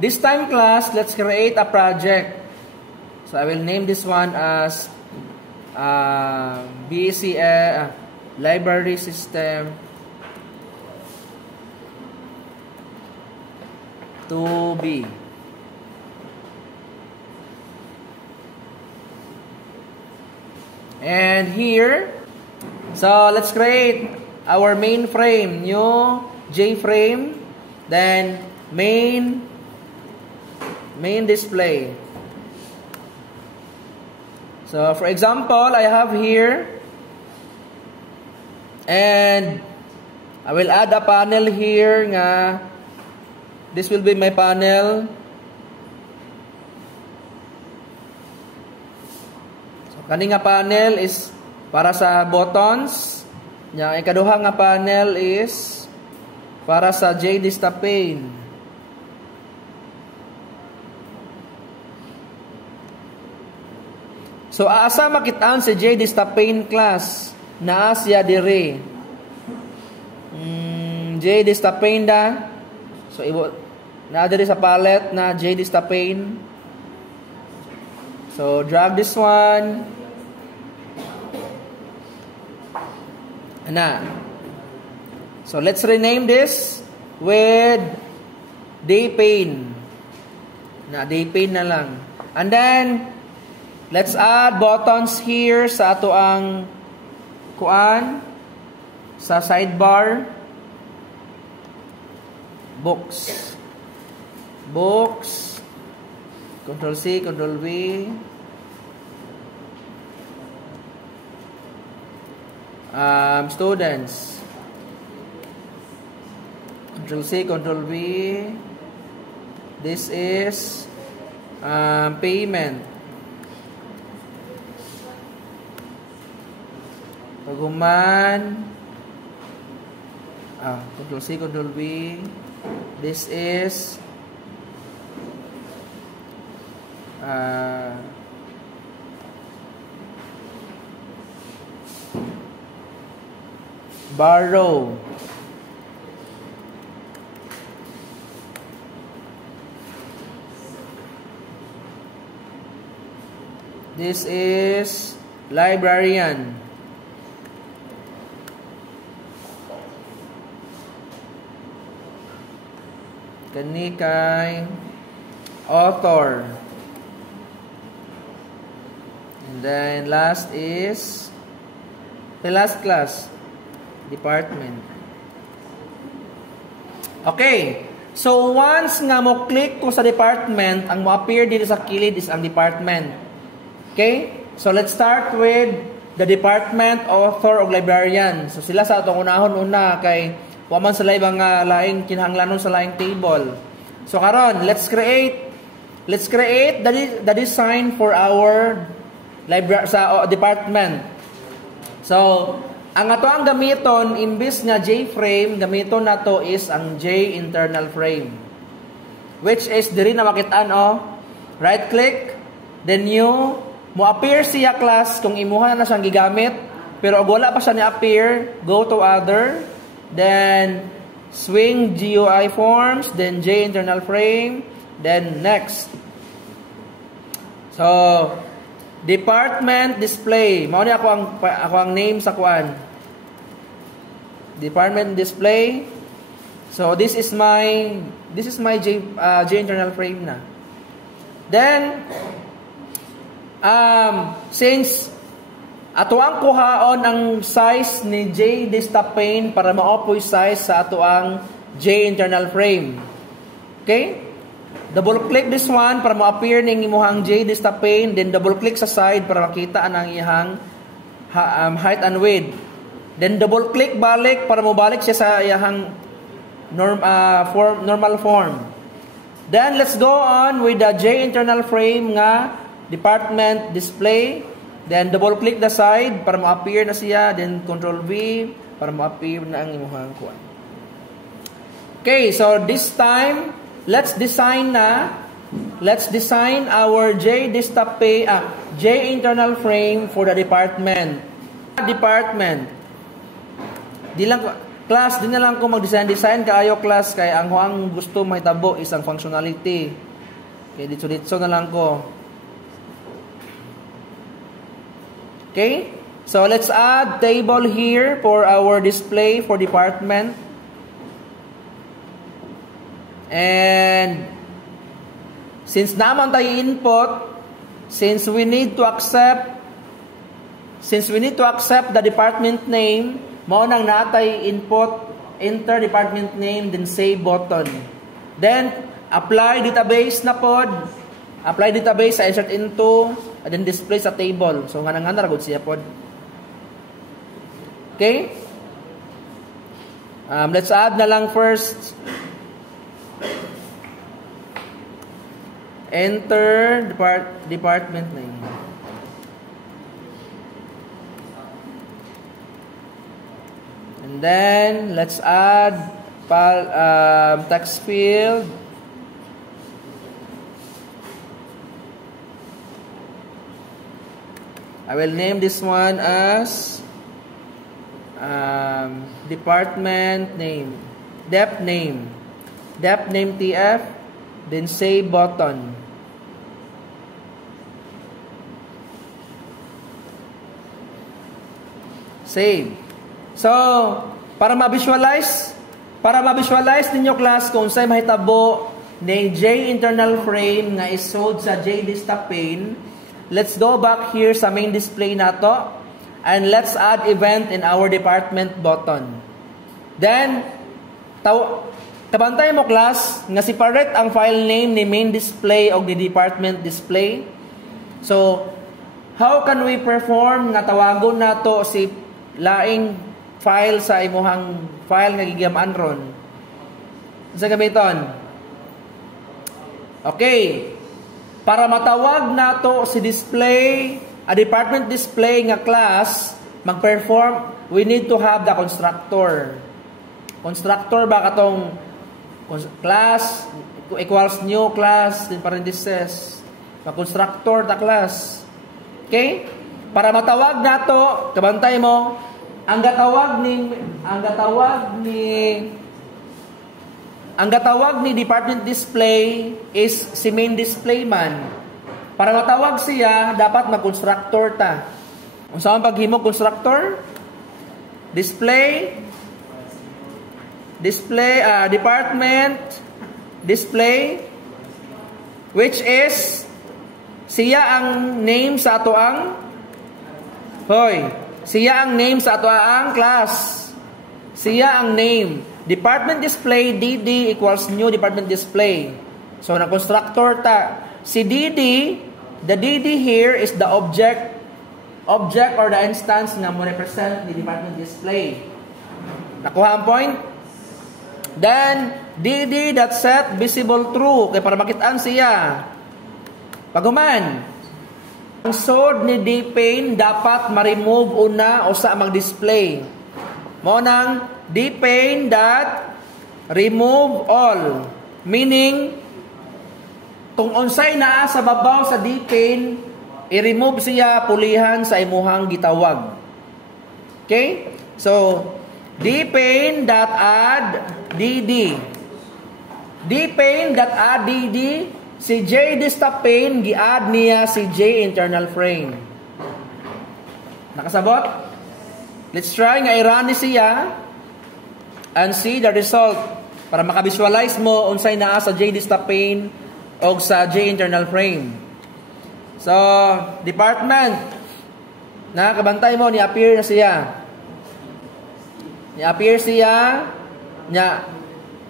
This time, class, let's create a project. So I will name this one as BCA Library System 2B. And here, so let's create our main frame, new J frame, then main display. So for example, I have here, and I will add a panel here nga this will be my panel. Kani nga panel is para sa buttons. Yang ikaduha nga panel is para sa JDista pane. So asa makitaan si JDista pane class na siya dire. JDista pane da. So na dire sa palette na JDista pane. So drag this one. Na. So let's rename this with DayPane. Na DayPane na lang. And then let's add buttons here sa ato ang kuan sa sidebar. Books. Control C, Control V. Students. Control C, Control V. This is payment. Paguman. Control C, Control V. This is borrow. This is librarian. Kani kay author. And then last is the last class, department. Okay. So once nga mo click ko sa department, ang mo appear dito sa kilid is ang department. Okay? So let's start with the department, author, o librarian. So sila sa atong unahon una kay waman sa ibang laing kinahanglanon sa laing table. So karon, let's create the design for our library sa department. So ang ato ang gamiton imbis nga J-frame, gamiton nato is ang J internal frame. Which is diri na makitaan right click, then new mo appear siya class kung imuha na siyang gigamit, pero og wala pa siya ni appear, go to other, then swing GUI forms, then J internal frame, then next. So department display. Mao ni ako ang name sa kuan. Department display. So this is my J internal frame na. Then since ato ang kuhaon ang size ni JDista pane para mao-opo size sa ato ang J internal frame. Okay? Double click this one para ma-appear ning imuhang JDista pane, then double click sa side para makita ang iyang height and width. Then double click balik para mobalik siya sa iyang normal form. Then let's go on with the J internal frame nga department display. Then double click the side para ma-appear na siya, then control V para ma-appear na ang imuhang kuan. Okay, so this time let's design our JDista pane, J internal frame for the department. Class, din na lang ko mag-design kaayo class kay ang gusto mahitabo is ang functionality. Okay, dito na lang ko. Okay? So let's add table here for our display for department. And since naman tayo input, since we need to accept the department name, mao nang natay input, enter department name, then save button. Then, apply database na pod. Apply database, insert into, and then display sa table. So, nga ragod siya pod. Okay? Let's add na lang first. Enter department name. And then, let's add text field. I will name this one as department name, dep name TF, then save button. Save. So, para ma-visualize ninyo class kung sa'y mahitabo ni J internal frame nga isod sa J desktop pane, let's go back here sa main display nato and let's add event in our department button. Then, kabantay mo class nga separate ang file name ni main display o ni department display. So, how can we perform nga tawagon nato si laing file sa imuhang file nga gigamaan ron? Sa gamiton. Okay. Para matawag nato si display, a department display nga class, mag-perform, we need to have the constructor. Constructor ba katong class equals new class in parentheses. Mag-constructor ta class. Okay? Para matawag nato, kabantay mo, ang gatawag ni department display is si main display man. Para matawag siya, dapat mag-constructor ta. Unsa man paghimo constructor? Department display, which is siya ang name sa ato ang siya ang name sa ato ang class. Siya ang name. Department display DD equals new department display. So na constructor ta. Si DD, the DD here is the object or the instance nga mo represent ni department display. Nakuha ang point? Then DD.set visible true kay para makitaan siya. Paguman, ang sod ni dpane dapat ma-remove una o sa mag-display. Mo nang dpane.remove all. Meaning, kung unsay naa sa babaw sa dpane, i-remove siya pulihan sa imuhang gitawag. Okay? So, dpane.add dd. Dpane.add dd, si J desktop pane, gi-add niya si J internal frame. Nakasabot? Let's try nga i-run ni siya and see the result para makavisualize mo unsay naa sa J desktop pane o sa J internal frame. So, department, nakabantay mo, ni-appear na siya. Ni-appear siya,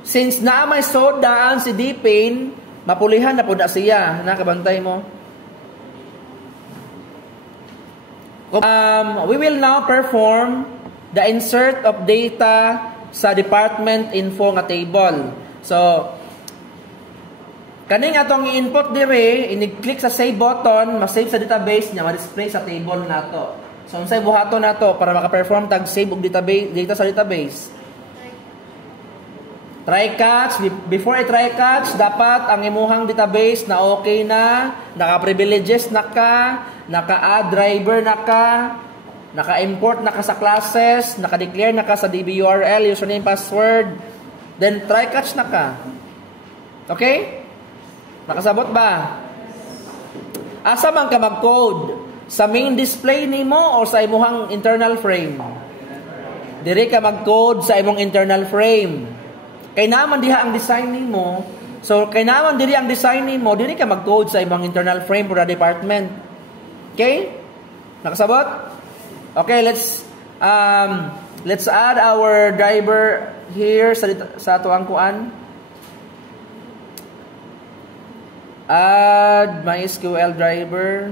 since na may sodaan si dpane, mapulihan na po na siya. Nakabantay mo. We will now perform the insert of data sa department info nga table. So, kaning atong i-input dire, i-click sa save button, ma-save sa database niya, ma-display sa table nato. So, unsay buhaton nato para maka-perform tag save og database, data sa database. Try catch, before i-try catch, dapat ang imuhang database na okay na, naka-privileges na ka, naka-add driver na ka, naka-import na ka sa classes, naka-declare na ka sa DB URL, username, password, then try catch na ka. Okay? Nakasabot ba? Asa man ka mag-code? Sa main display nimo o sa imong internal frame? Diri ka mag-code sa imong internal frame. Kay naman diha ang design nimo. So kay naman diri ang design nimo, diri ka mag-code sa imong internal frame for the department. Okay? Nakasabot? Okay, let's add our driver here sa atuang kuan. Add MySQL driver.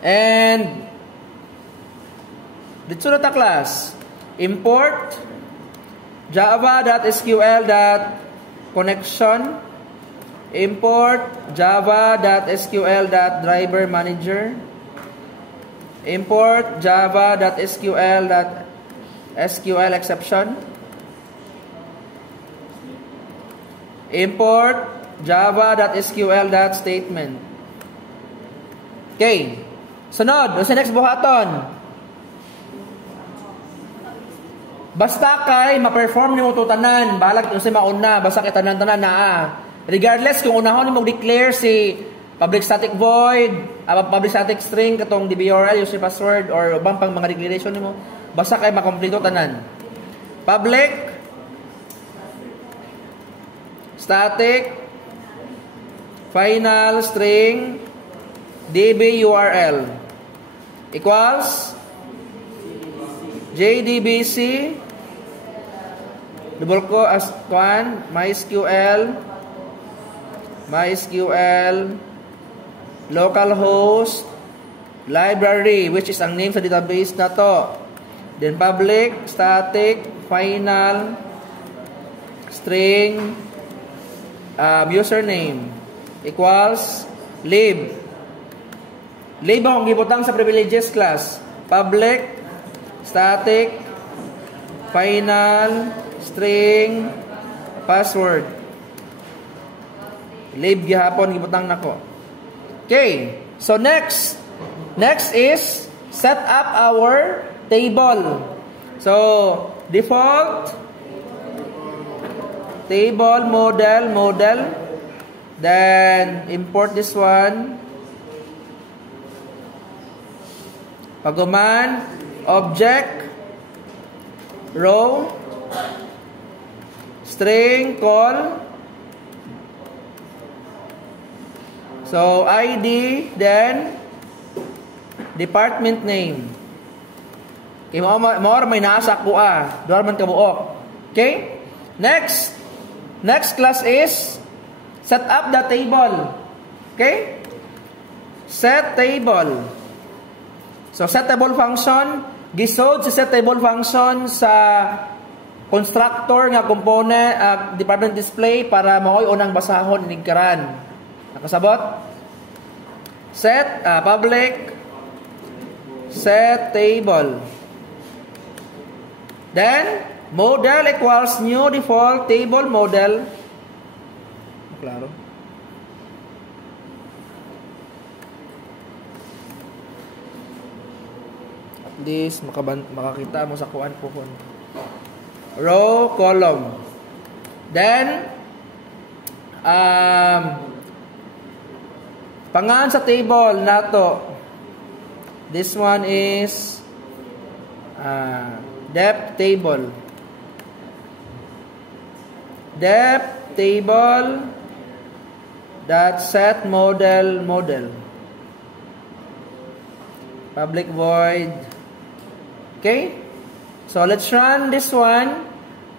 And dito na ta class, import java.sql.connection, import java.sql.driverManager, import java.sql.sql exception, import java.sql.statement. Okay. Sunod, sa next buhaton. Basta kay ma-perform nimo to tanan, balag unsa mauna, basta kay tanan-tanan naa. Regardless kung unahon nimo declare si public static void, public static string katong DBURL, user password or ubang pang mga declaration nimo, basta kay makompleto tanan. Public static final string DBURL equals JDBC double ko as one MySQL localhost library, which is ang name sa database na to. Then public static final string username equals lib ang gibutang sa privileges class. Public static final string password. Lib gihapon gibutang nako. Okay. So next is set up our table. So default table model, then import this one. Paguman object row string call, so ID, then department name. Okay, more may nasa ko duwar man kabuok. Okay? Next class is set up the table. Okay? Set table. So set table function, gisod si set table function sa constructor nga component department display para maoy unang basahon inigkaran. Nakasabot? Set public set table. Then model equals new default table model. Klaro? At least makakita mo sa kuan po. Row, column. Then pangalan sa table nato. This one is depth table. Depth table dot set model. Public void. Okay? So let's run this one.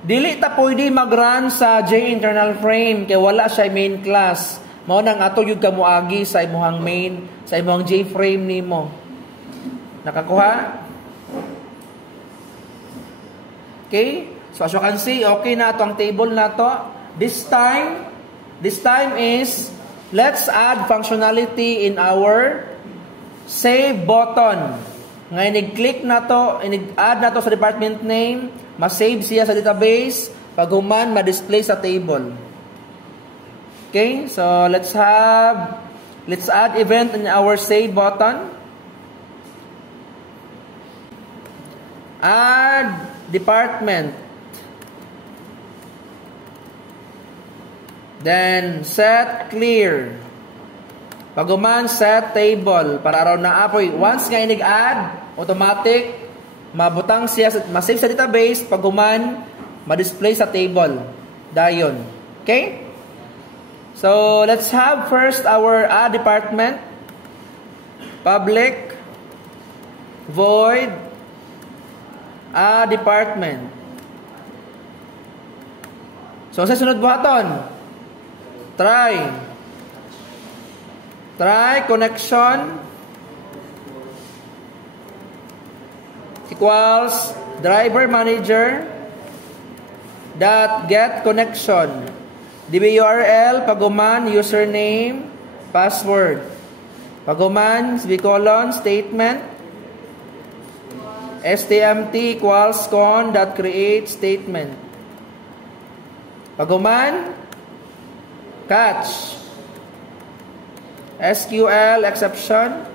Dili ta pwede mag-run sa J-internal frame kay wala siya main class. Mao nang ato yung kamuagi sa imong main, sa imong J-frame nimo. Nakakuha? Okay? So as you can see, okay na ito ang table na to. This time is, let's add functionality in our save button. Ngayon, i-click na to, i-add na to sa department name, ma-save siya sa database, pag human, ma-display sa table. Okay, so let's add event in our save button. Add department. Then set clear. Paguman set table para araw na apoy. Once nga inig-add, automatic mabutang siya, masave sa database, paguman ma-display sa table. Dayon. Okay? So let's have first our add department. Public void add department. So sa sunod buhaton, try connection equals driver manager dot get connection db URL paguman username password paguman semicolon statement stmt equals con dot create statement paguman catch SQL exception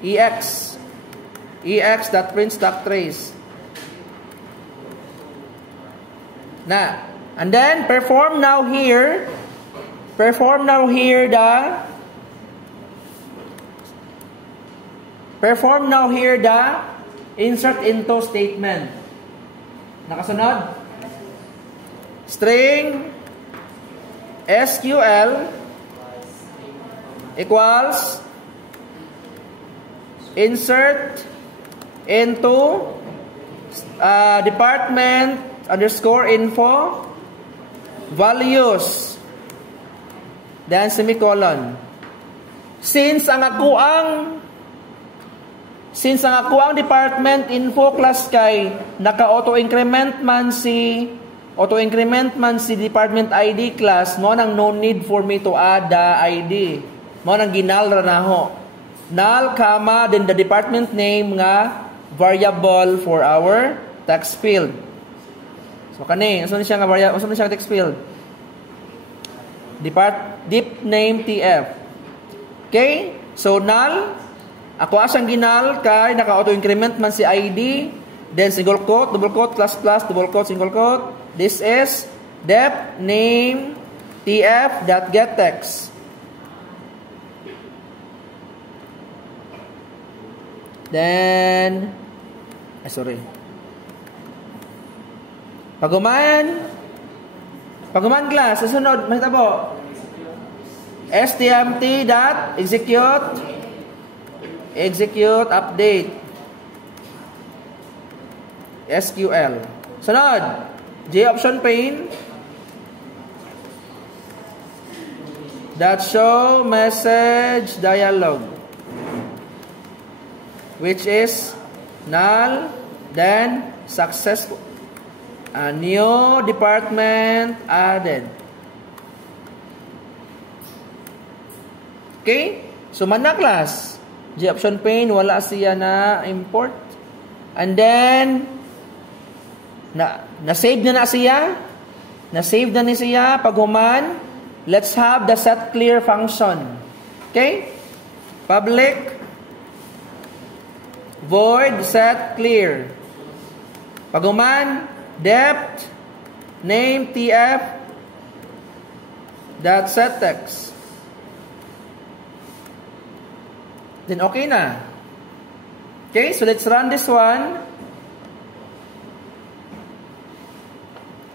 ex.prints.trace na, and then perform now here the insert into statement. Nakasunod? String SQL equals insert into department underscore info values then semicolon. Since ang akuang department info class kay naka auto increment man si department ID class, mo nang no need for me to add the ID. Mo nang ginal ra naho. Null, comma, then the department name nga variable for our text field. So kani, unsa ni siya nga variable, unsa ni siya text field? Deep name TF. Okay? So null, ako asang ginal kay naka auto increment man si ID, then single quote, double quote, plus plus, double quote, single quote. This is dep name tf.getText. Then paguman class susunod mahitabo stmt.execute update SQL. Sunod option pane that show message dialog which is null then successful a new department added. Okay, so mana class option pane wala siya na import, and then na-save na siya. Na-save na ni siya. Paghuman, let's have the set clear function. Okay? Public void set clear. Paghuman, depth name tf dot set text. Then okay na. Okay, so let's run this one.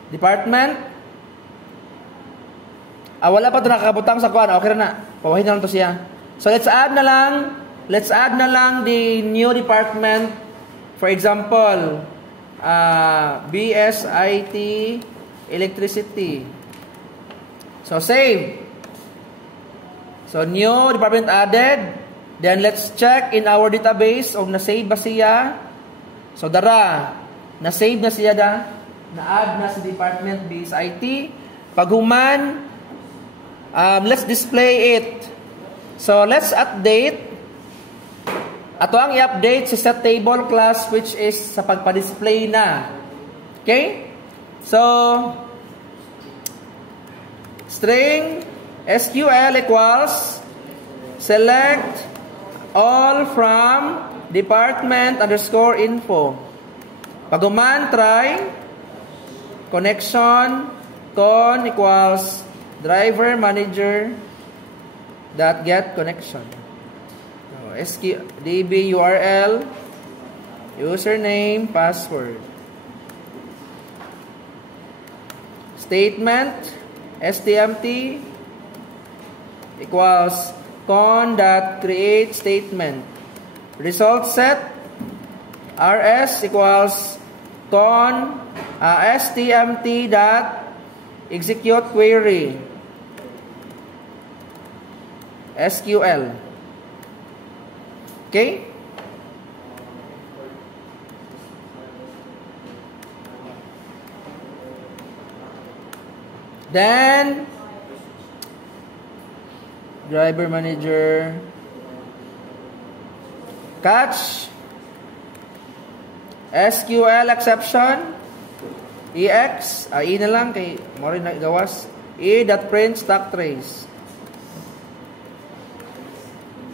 Department. Wala pa ito nakakabutang sa kuwan. Okay na. Pawahin na lang ito siya. So let's add na lang the new department. For example, BSIT electricity. So save. So new department added. Then let's check in our database of na-save ba siya. So dara, na-save na siya na-add na sa department BSIT. Paghuman, let's display it. So let's update. Ato ang i-update sa set table class which is sa pagpa-display na. Okay? So String SQL equals select all from department underscore info. Paguman, try connection con equals driver manager dot get connection. DB URL, username, password. Statement STMT equals con.create statement. Result set RS equals con STMT dot execute query SQL. Okay? Then driver manager catch SQL exception EX E na lang kay mo rin na gawas E.print stack trace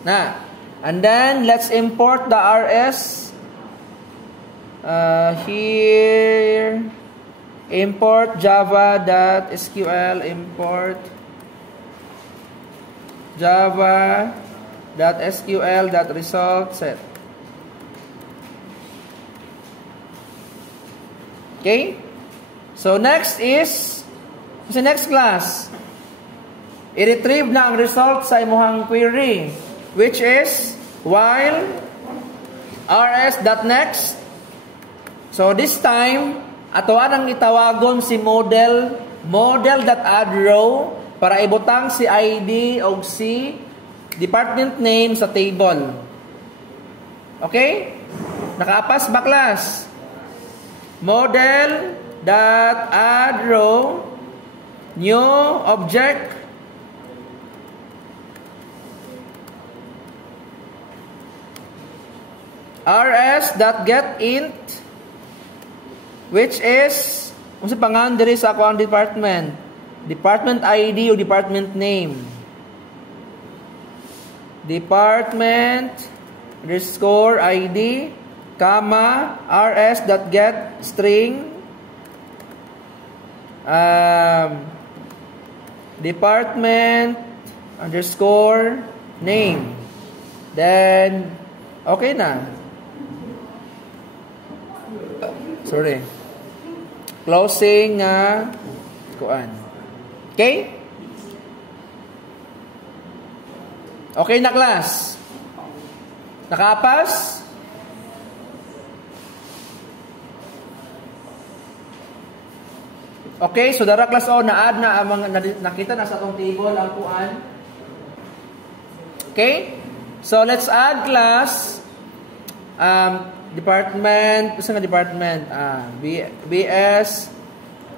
na. And then let's import the RS here. Import java.sql, import java.sql.result set. Okay? So next is sa next class, i-retrieve na ang result sa imuhang query, which is while rs.next. So this time atoan ang itawagon si model.addRow para ibutang si ID o si department name sa table. Okay? Nakaapas ba class? Model.addRow new object rs.getInt which is unsa pangalan diri sa ako ang department ID o department name department underscore ID comma rs.get string department underscore name then okay na. Sorry. Closing kuan. Okay? Okay na class? Nakapas? Okay, so dara class na-add na ang mga nakita na sa atong table ang kuan. Okay? So let's add class department, isa nga department, BS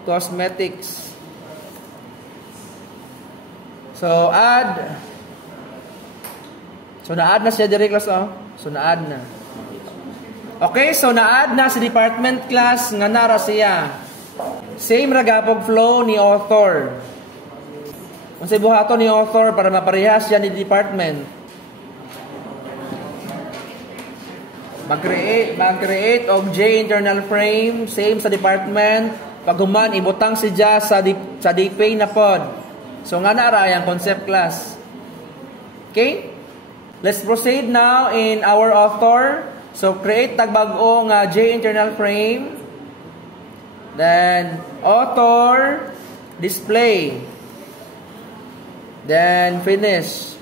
Cosmetics. So add. So na-add na siya direct class So na-add na. Okay, so na-add na si department class nga nara siya. Same ragapog flow ni author. Unsay buhaton ni author para maparehas siya ni department. Mag-create of J internal frame, same sa department. Pag human, ibutang si J sa DP na pod. So nga na ang concept class. Okay? Let's proceed now in our author. So create tagbago nga J internal frame. Then author display. Then finish.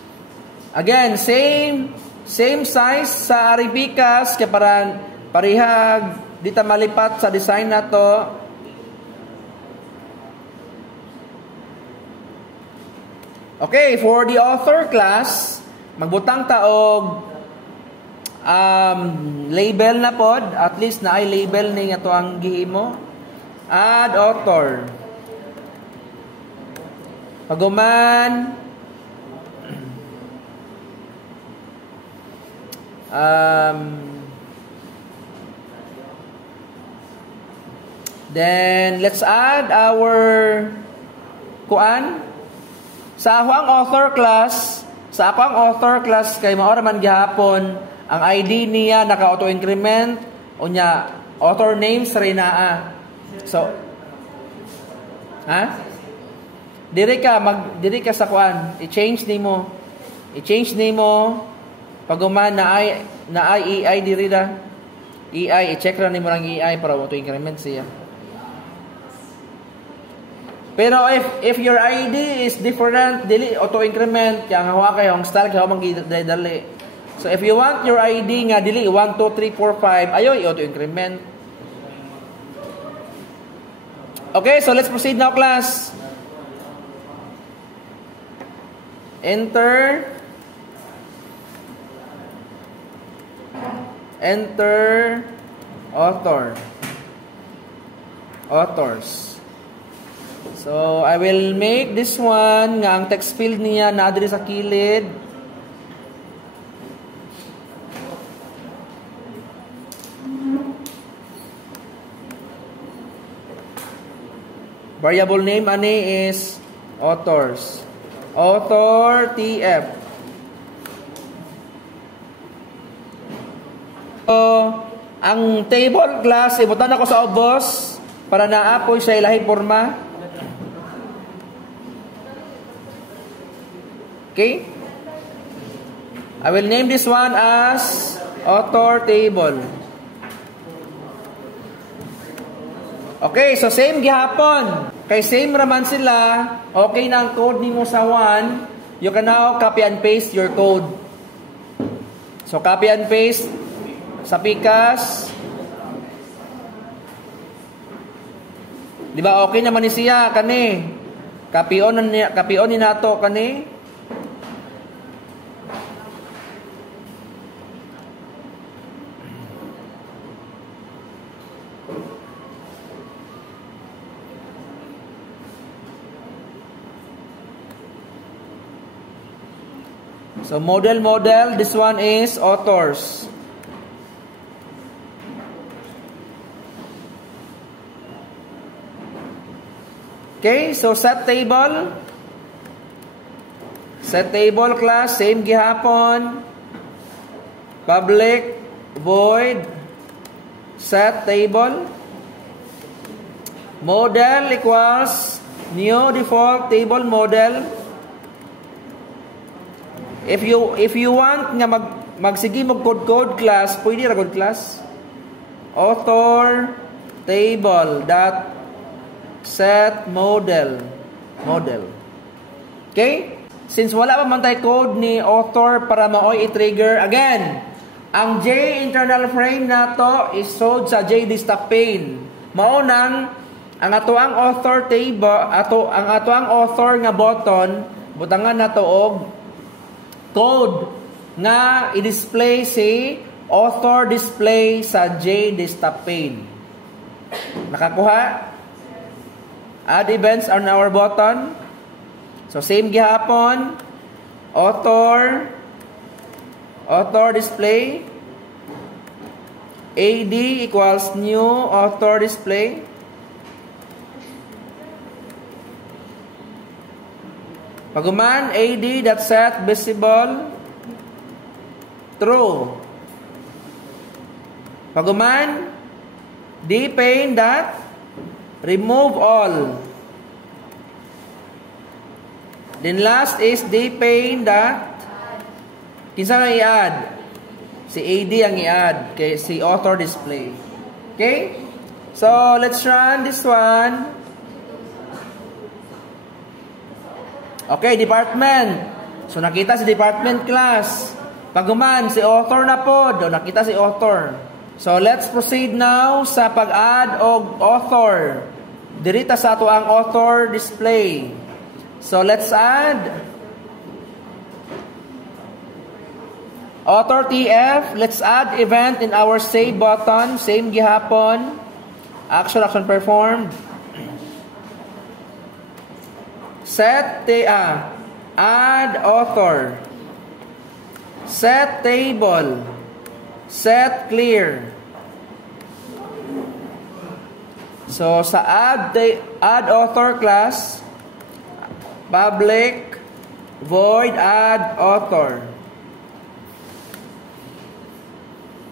Again, same size sa Aribicas kaya para parihag dita malipat sa design na to. Okay, for the author class, magbutang taog label na pod, at least na ay label ni nga to ang gihimo. Add author. Paguman then let's add our kuan Sa ako ang author class kay mao man gihapon ang ID niya naka-auto increment unya author names rin naa. So diri ka sa kuan, i-change nimo paguman na ay EI diri da. EI i-check ra nimo lang EI para auto increment siya. Pero if your ID is different, dili auto increment kaya nga wa kay ang style kay mang dali. So if you want your ID nga dili 1 2 3 4 5 ayo i-auto increment. Okay, so let's proceed now class. Enter authors. So, I will make this one nga ang text field niya na diri sa kilid. Variable name ani is authors. Author TF. So, ang table class ibutan ako sa ubos para naapoy sa ilahing porma. Okay? I will name this one as author table. Okay, so same gihapon. Kay same raman sila, okay na ang code nimo sa 1, you can now copy and paste your code. So copy and paste sa Pikas. Di ba okay naman ni siya kani? Copy on ni nato kani. So model, this one is authors. Okay, so set table class, same gihapon. Public void set table. Model equals new default table model. If you want nga magsige mo code class, pwede ra code class. Author table dot set model. Okay? Since wala pa man tay code ni author para maoy i-trigger again, ang J internal frame nato is showed sa JDSTAP pane. Mao nang ang atoang author table ang atoang author nga button butangan nato og code nga i-display si author display sa JDSTAP pane. Nakakuha? Add events on our button. So same gihapon. Author display. AD equals new author display. Paguman AD.set visible true. Paguman dpane dot remove all. Then last is dpane dot kinsa nga i-add? Si AD ang i-add kay si author display. Okay? So let's run this one. Okay, department. So nakita si department class. Paguman si author na pod, nakita si author. So let's proceed now sa pag-add og author. Dirita sa ato ang author display. So let's add author TF. Let's add event in our save button. Same gihapon. Action performed. Set add author. Set table. Set clear. So sa add author class, public void add author.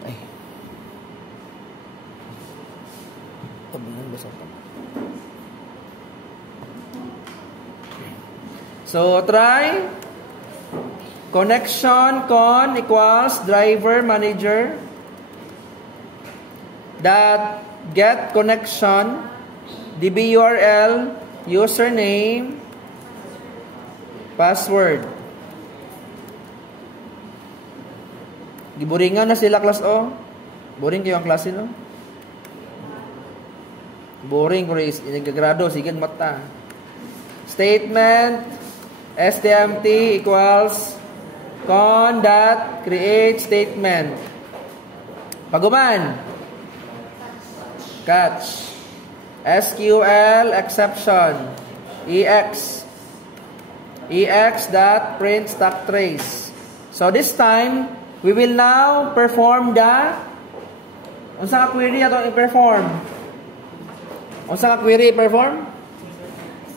Ay. So try connection con equals driver manager that get connection DB URL username password. Giboringan na sila class O. Boring kayo ang klase no? Boring ko rin inagrado sige mata. Statement STMT equals con dot create statement. Paguman catch SQL exception EX dot print stack trace. So this time we will now perform the unsa ka query ato i-perform? Unsa ka query i-perform?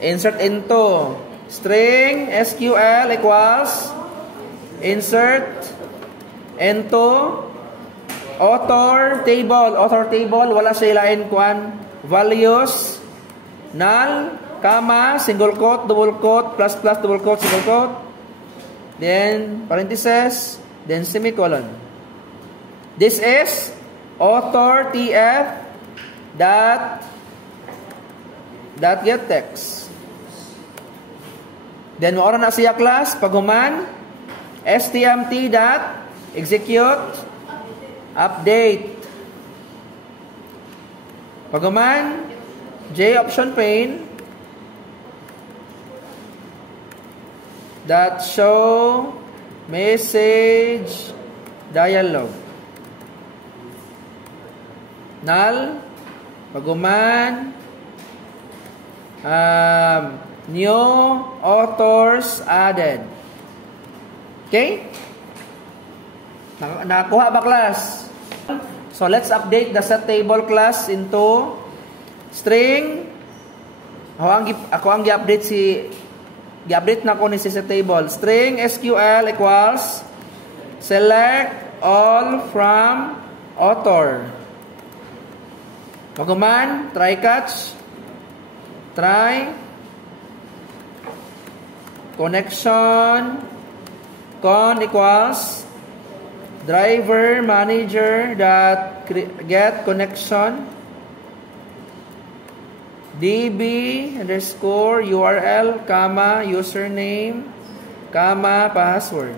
Insert into string SQL equals insert into author table wala siya ilain kuan values null comma single quote double quote plus plus double quote single quote then parenthesis then semicolon. This is author tf dot get text. Then mo na siya class paguman stmt dot execute update. Paguman j option pane that show message dialog null paguman new authors added. Okay? Nakakuha ba class? So let's update the set table class into string. Ako ang gi-update na ko ni set table. String SQL equals select all from author. Paguman try catch try connection con equals driver manager dot get connection db underscore url comma username comma password.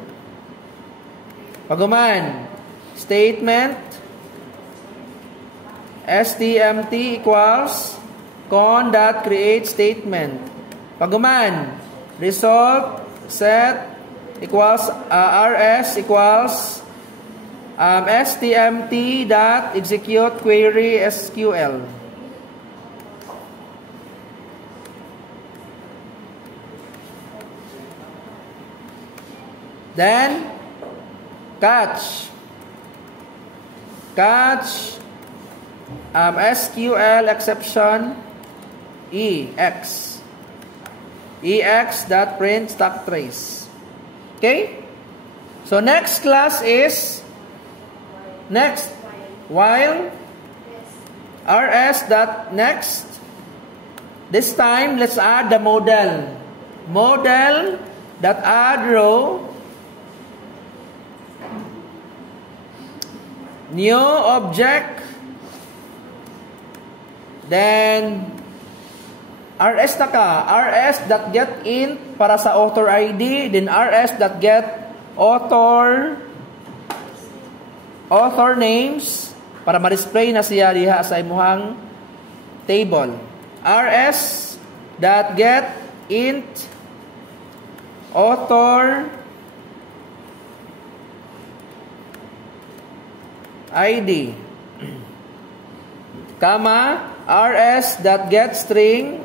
Paguman statement stmt equals con dot create statement. Paguman result set equals rs equals stmt dot execute query SQL. Then catch SQL exception EX dot print stack trace. Okay? So next class is next while rs dot next. This time let's add the model dot add row new object then rs na ka rs dot get int para sa author ID then rs dot get author names para ma-display na siya diha sa imuhang table. rs dot get int author ID comma rs dot get string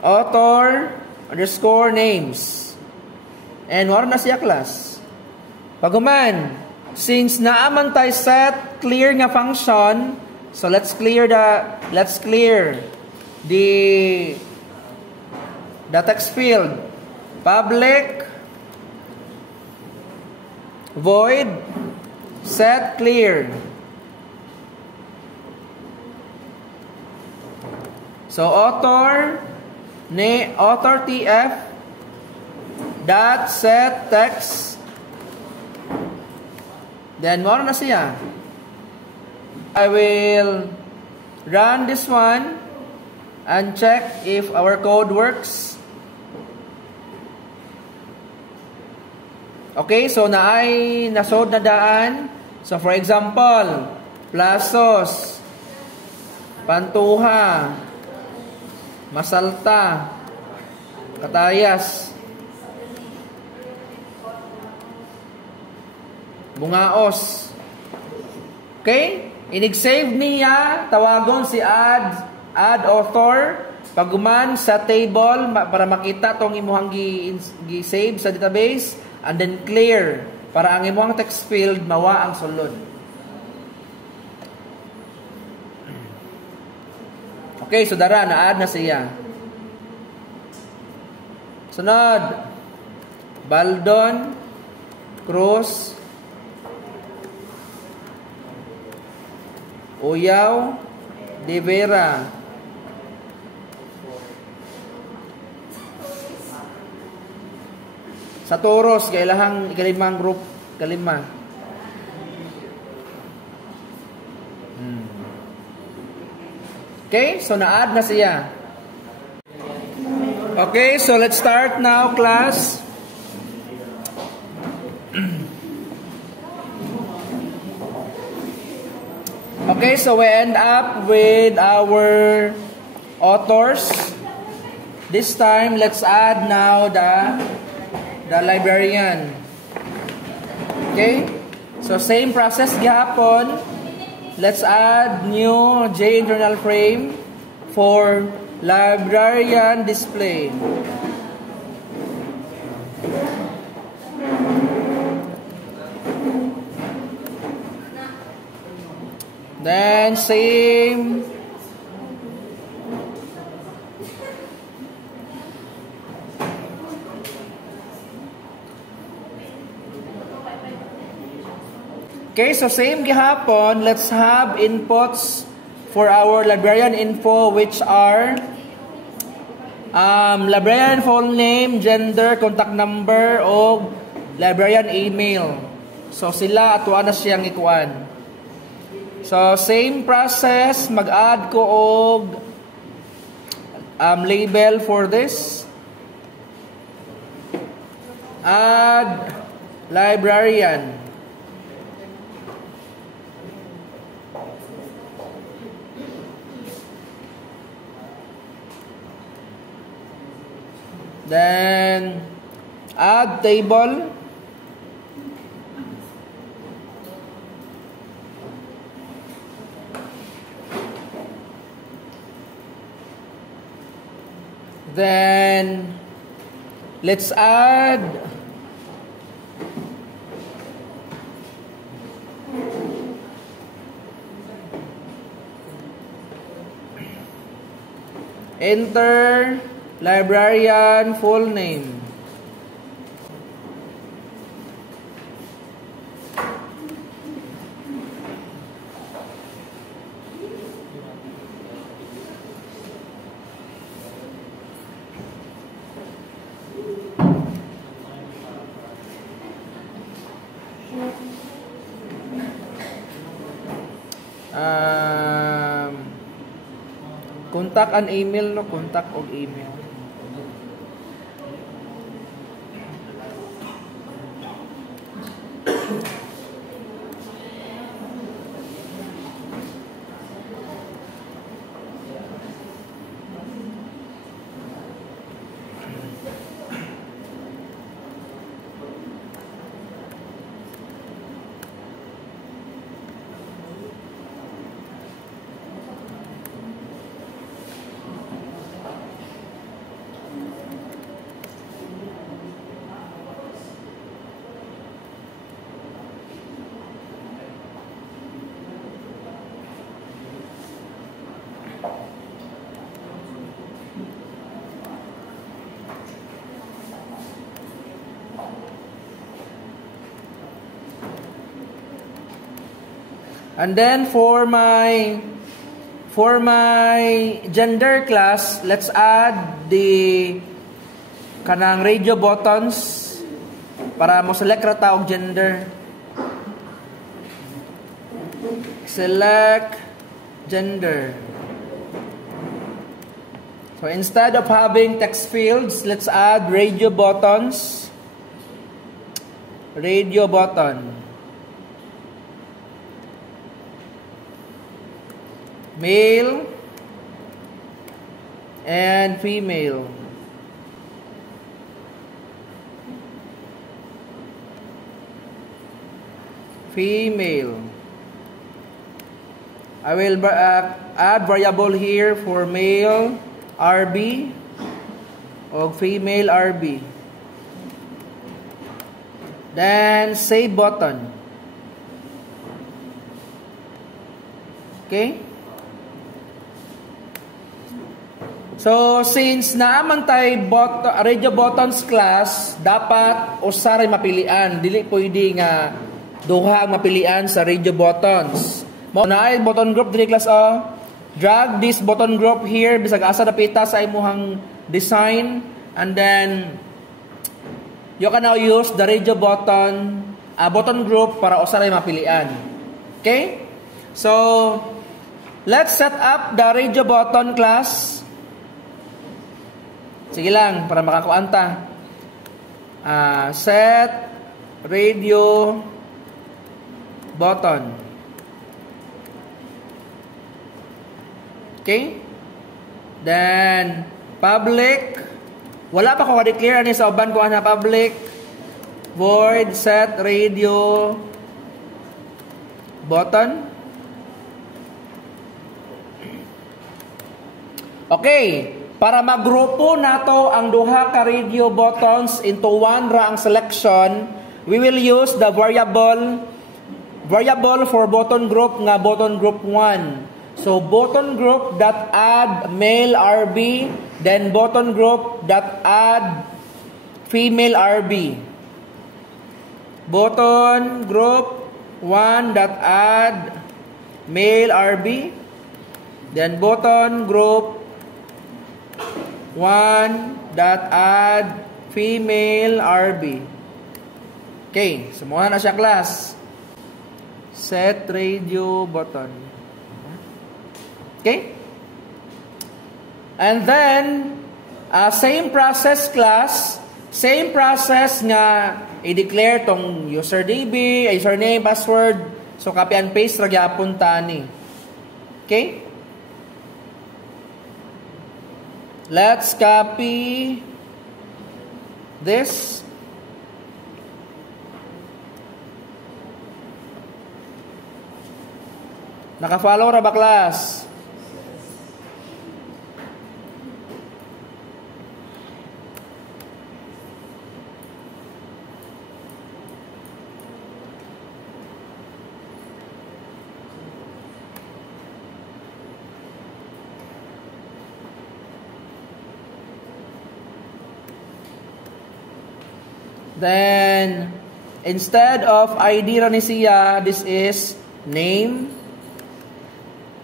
author underscore names and wala na siya class. Paguman since naaman tayo set clear nga function so let's clear the text field. Public void set clear. So author TF dot set text. Then more na siya. I will run this one and check if our code works. Okay, so nasod na daan. So for example, Plasos, Pantuha, Masalta, Katayas, Bungaos. Okay? Inig-save niya, tawagon si add author, paguman sa table para makita tong imuhang gi-save sa database, and then clear para ang imuhang text field mawa ang sulod. Okay, so dara na-add na siya. Sunod, Baldon Cruz Uyaw de Vera. Sa Toros, kailahang ikalimang group, kalima. Okay, so na-add na siya. Okay, so let's start now, class. Okay, so we end up with our authors. This time, let's add now the librarian. Okay, so same process gihapon. Let's add new J internal frame for librarian display. Then same okay, so same gihapon, let's have inputs for our librarian info, which are librarian full name, gender, contact number, o librarian email. So sila atuan na siyang ikuan. So same process, mag-add ko og label for this. Add librarian. Then add table. Then let's add enter librarian full name. Contact and email, no? Contact og email. And then for my gender class, let's add the kanang radio buttons para mo select ra ta og gender. Select gender. So instead of having text fields, let's add radio buttons. Radio button. Male and female. Female. I will add variable here for male RB or female RB. Then save button. Okay? So since naaman tay radio buttons class, dapat usa ray mapilian. Dili pwede nga duha ang mapilian sa radio buttons. Mao na ay button group dili class drag this button group here bisag asa dapita sa imuhang design, and then you can now use the radio button group para usa ray mapilian. Okay? So let's set up the radio button class. Sige lang para makakuanta. Set radio button. Okay? Then public, wala pa ko ka-declare ani sa uban ko ana public void set radio button. Okay, para magrupo nato ang duha ka radio buttons into one ra ang selection, we will use the variable for button group nga button group 1. So button group dot add male RB, then button group dot add female RB. Button group 1 dot add male RB, then button group 1 dot add female RB. Okay, sumuha na siya class. Set radio button. Okay? And then same process class, same process nga i-declare tong userdb, username, password. So copy and paste ra gyapon ta ni. Okay? Let's copy this. Naka-follow ra ba class? Then, instead of ID ra ni siya, this is name,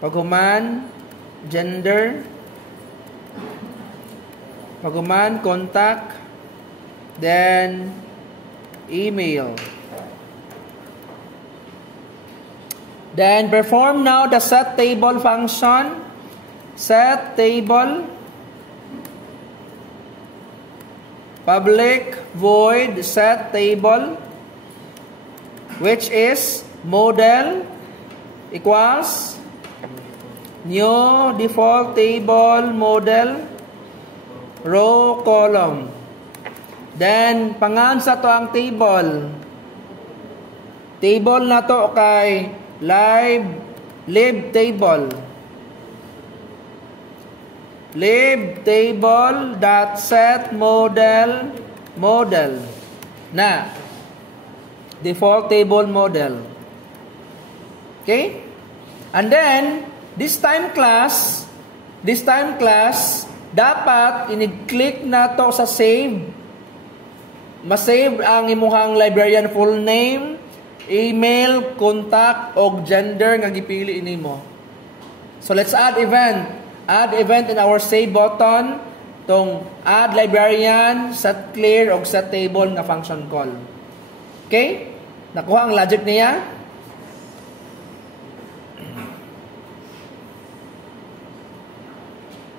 paghuman, gender, paghuman, contact, then email. Then, perform now the set table function. Set table public void set table, which is model equals new default table model row column. Then pangan sa to ang table. Table na to kay lib table. Lib table dot set model na default table model. Okay? And then this time class dapat i-click na to sa save. Ma-save ang imuhang librarian full name, email, contact, o gender nga gipili nimo. So let's add event. Add event in our save button. Tong add librarian, set clear, o set table nga function call. Okay? Nakuha ang logic niya?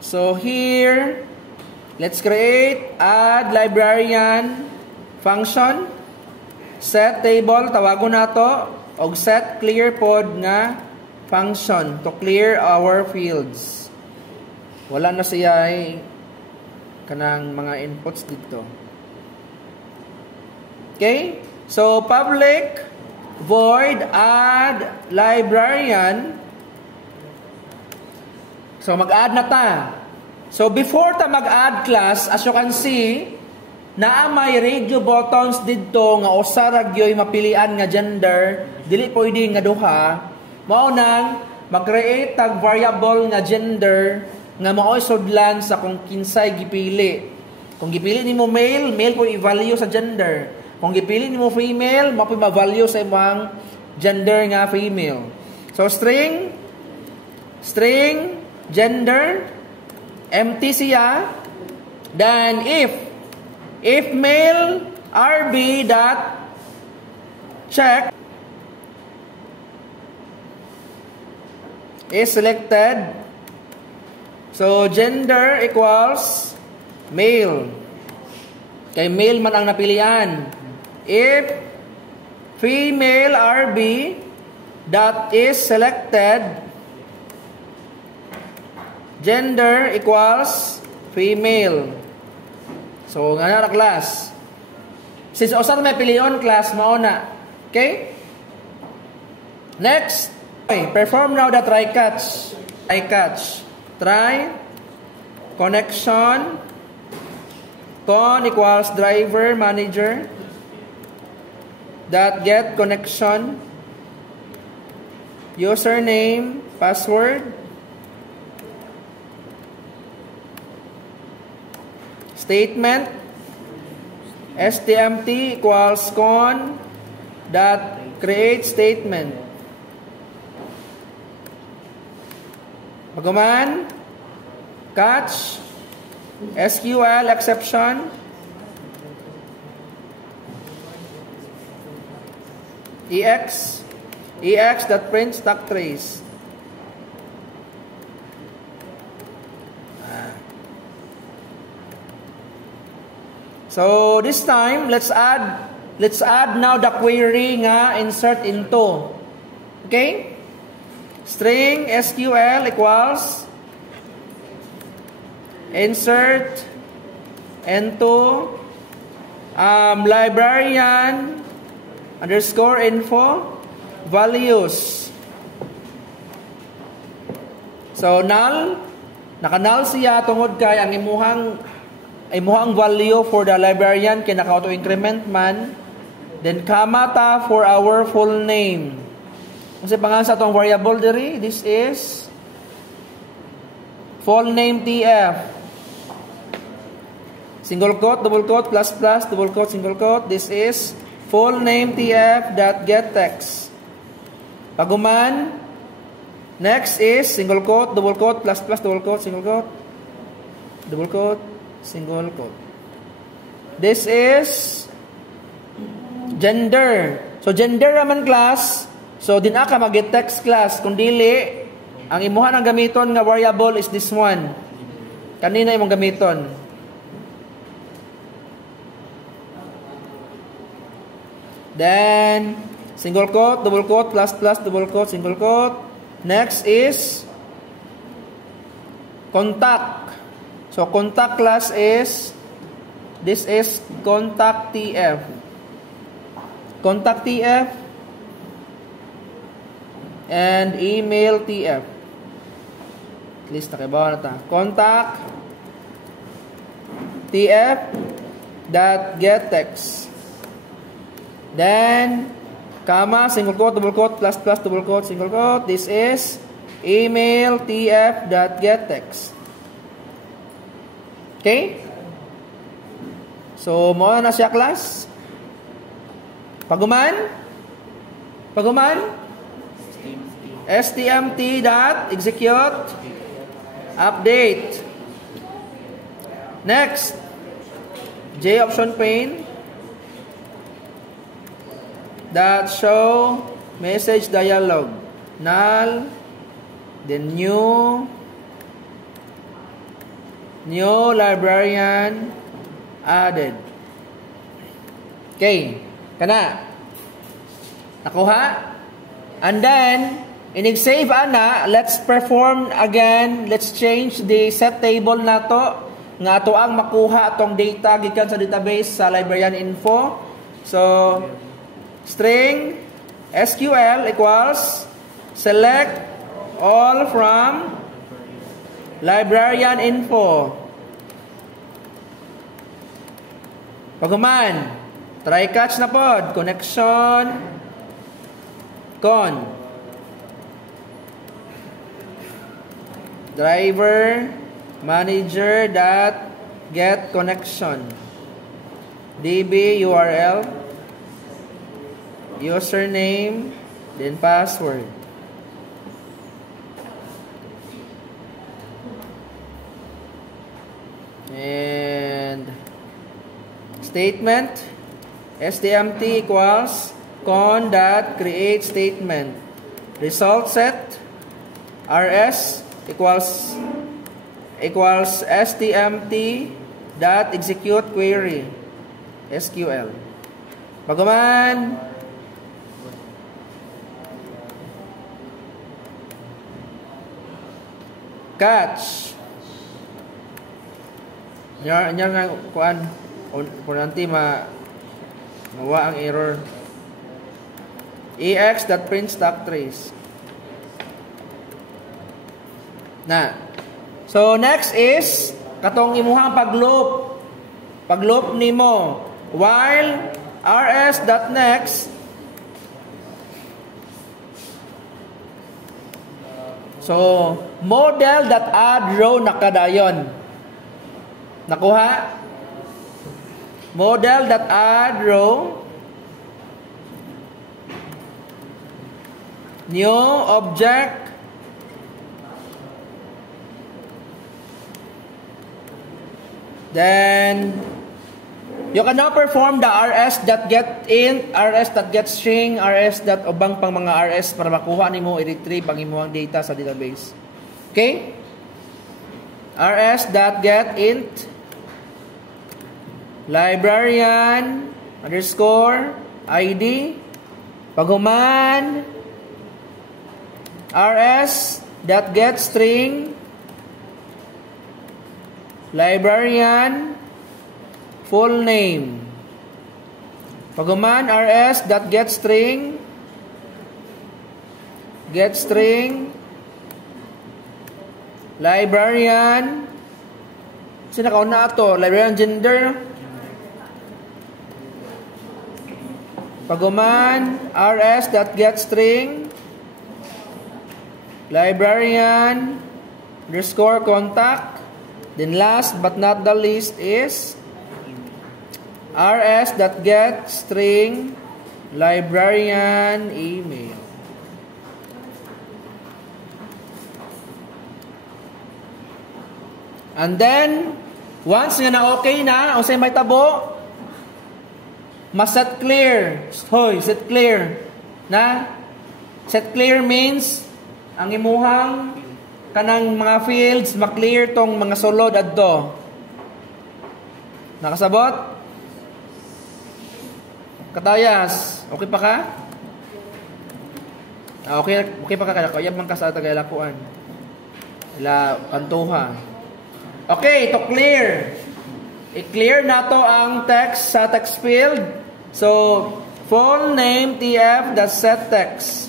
So here, let's create add librarian function, set table, tawagon nato, og set clear pod nga function to clear our fields. Wala na siya ay kanang mga inputs dito. Okay? So public void add librarian. So mag-add na ta. So before ta mag-add class, as you can see, naa may radio buttons didto nga usa ra gyoy mapilian nga gender, dili pwede nga duha. Mao nang mag-create tag variable nga gender nga mao'y sudlan sa kung kinsay gipili. Kung gipili nimo male, male po i-value sa gender. Kung gipili nimo female, mapo ma-value sa imong gender nga female. So string gender empty siya. Then if male rb dot check is selected, so gender equals male. Kay male man ang napilian. If female rb dot is selected, gender equals female. So nga na class. Since usa may pilion class mao na. Okay? Next, okay, perform now the try catch. Try connection con equals driver manager dot get connection username password statement stmt equals con dot create statement. Pagaman catch SQL exception ex that print stack trace. So this time let's add now the query nga insert into. Okay? String SQL equals insert into librarian underscore info values. So null, naka-null siya tungod kay ang imuhang value for the librarian kay naka-auto increment man, then comma ta for our full name. Kasi pangalan sa atong variable diri, this is full name TF. Single quote, double quote, plus plus, double quote, single quote. This is full name TF dot get text. Paguman, next is single quote, double quote, plus plus, double quote, single quote, double quote, single quote. This is gender. So gender naman class. So din aka mag-get text class. Kung dili, ang imuha ng gamiton nga variable is this one. Kanina imong gamiton. Then single quote, double quote, plus plus, double quote, single quote. Next is contact. So contact class is, this is contact TF. Contact TF and email TF. At least nakibawa na ta. Contact TF dot get text. Then comma, single quote, double quote, plus plus, double quote, single quote. This is email TF dot get text. Okay? So, mo na siya class. Paguman, Paguman? STMT dot execute update. Next, J option pane that show message dialog. Null, then new librarian added. Okay, kana. Nakuha? And then, inig-save ana, let's perform again, let's change the set table na to, nga ato ang makuha atong data gikan sa database sa librarian info. So, string SQL equals select all from librarian info. Paguman, try catch na pod, connection, con. Driver manager dot get connection. DB URL, username, then password. And statement STMT equals con dot create statement. Result set rs equals STMT dot execute query SQL. Bagaman catch Nyar nga kuan kung nanti mawa ang error. ex.print stack trace. Na. So next is katong imuhang pagloop. Pagloop nimo while rs.next. So model.add row nakadayon. Nakuha? Model.add row. New object. Then you can now perform the rs.getInt, rs.getString, rs.ubang pang mga rs para makuha nimo i-retrieve ang imong data sa database. Okay? rs.getInt librarian underscore ID paghuman rs.getString librarian full name paghuman rs.getString getString librarian sino kauna ato librarian gender paguman rs.getString librarian underscore contact, then last but not the least is rs.getString librarian email. And then once nga na okay na unsay may tabo ma-set clear. Hoy, set clear. Na? Set clear means ang imuhang kanang mga fields ma-clear tong mga sulod adto. Nakasabot? Katayas. Okay pa ka? Okay pa ka kaya yan man ka sa tagalakuan. Ila pantuha. Okay, to clear. I-clear na to ang text sa text field. So, full name tf.setText.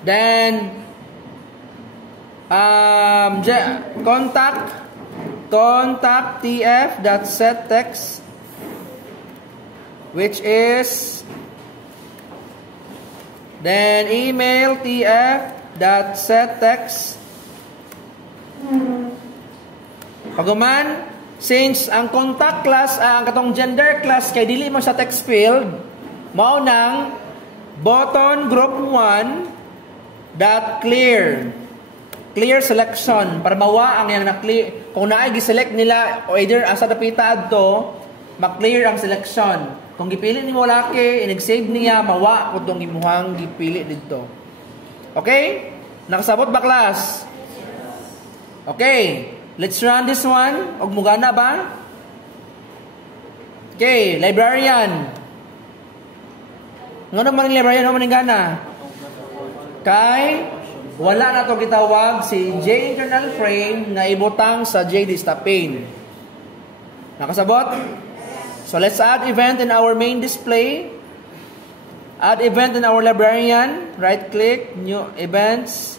Then, contact tf.setText, which is, then email tf.setText. Paguman, since ang contact class, ang katong gender class kay dili mo sa text field, mao nang Button group 1 dot clear. Clear selection para mawa ang yang na-clear. Kung naay gi-select nila o either asa dapita adto, ma-clear ang selection. Kung gipili nimo laki, inig-save niya mawa kung tong imuhang gipili didto. Okay? Nakasabot ba class? Okay. Let's run this one. Og mugana ba? Okay, librarian. Ngano man ang librarian o maningana? Kay wala na to gitawag si J internal frame na ibutang sa J pane. Nakasabot? So let's add event in our main display. Add event in our librarian. Right click, new events.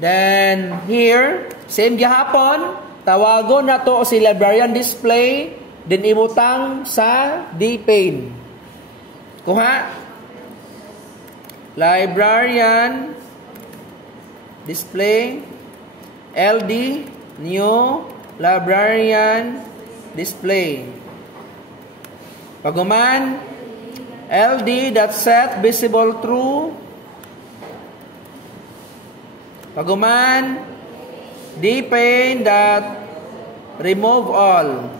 Then here, same gihapon, tawagon na to si librarian display, din ibutang sa pane. Kuha. Librarian display LD new librarian display. Paguman LD.set visible true. Paguman dpane dot remove all.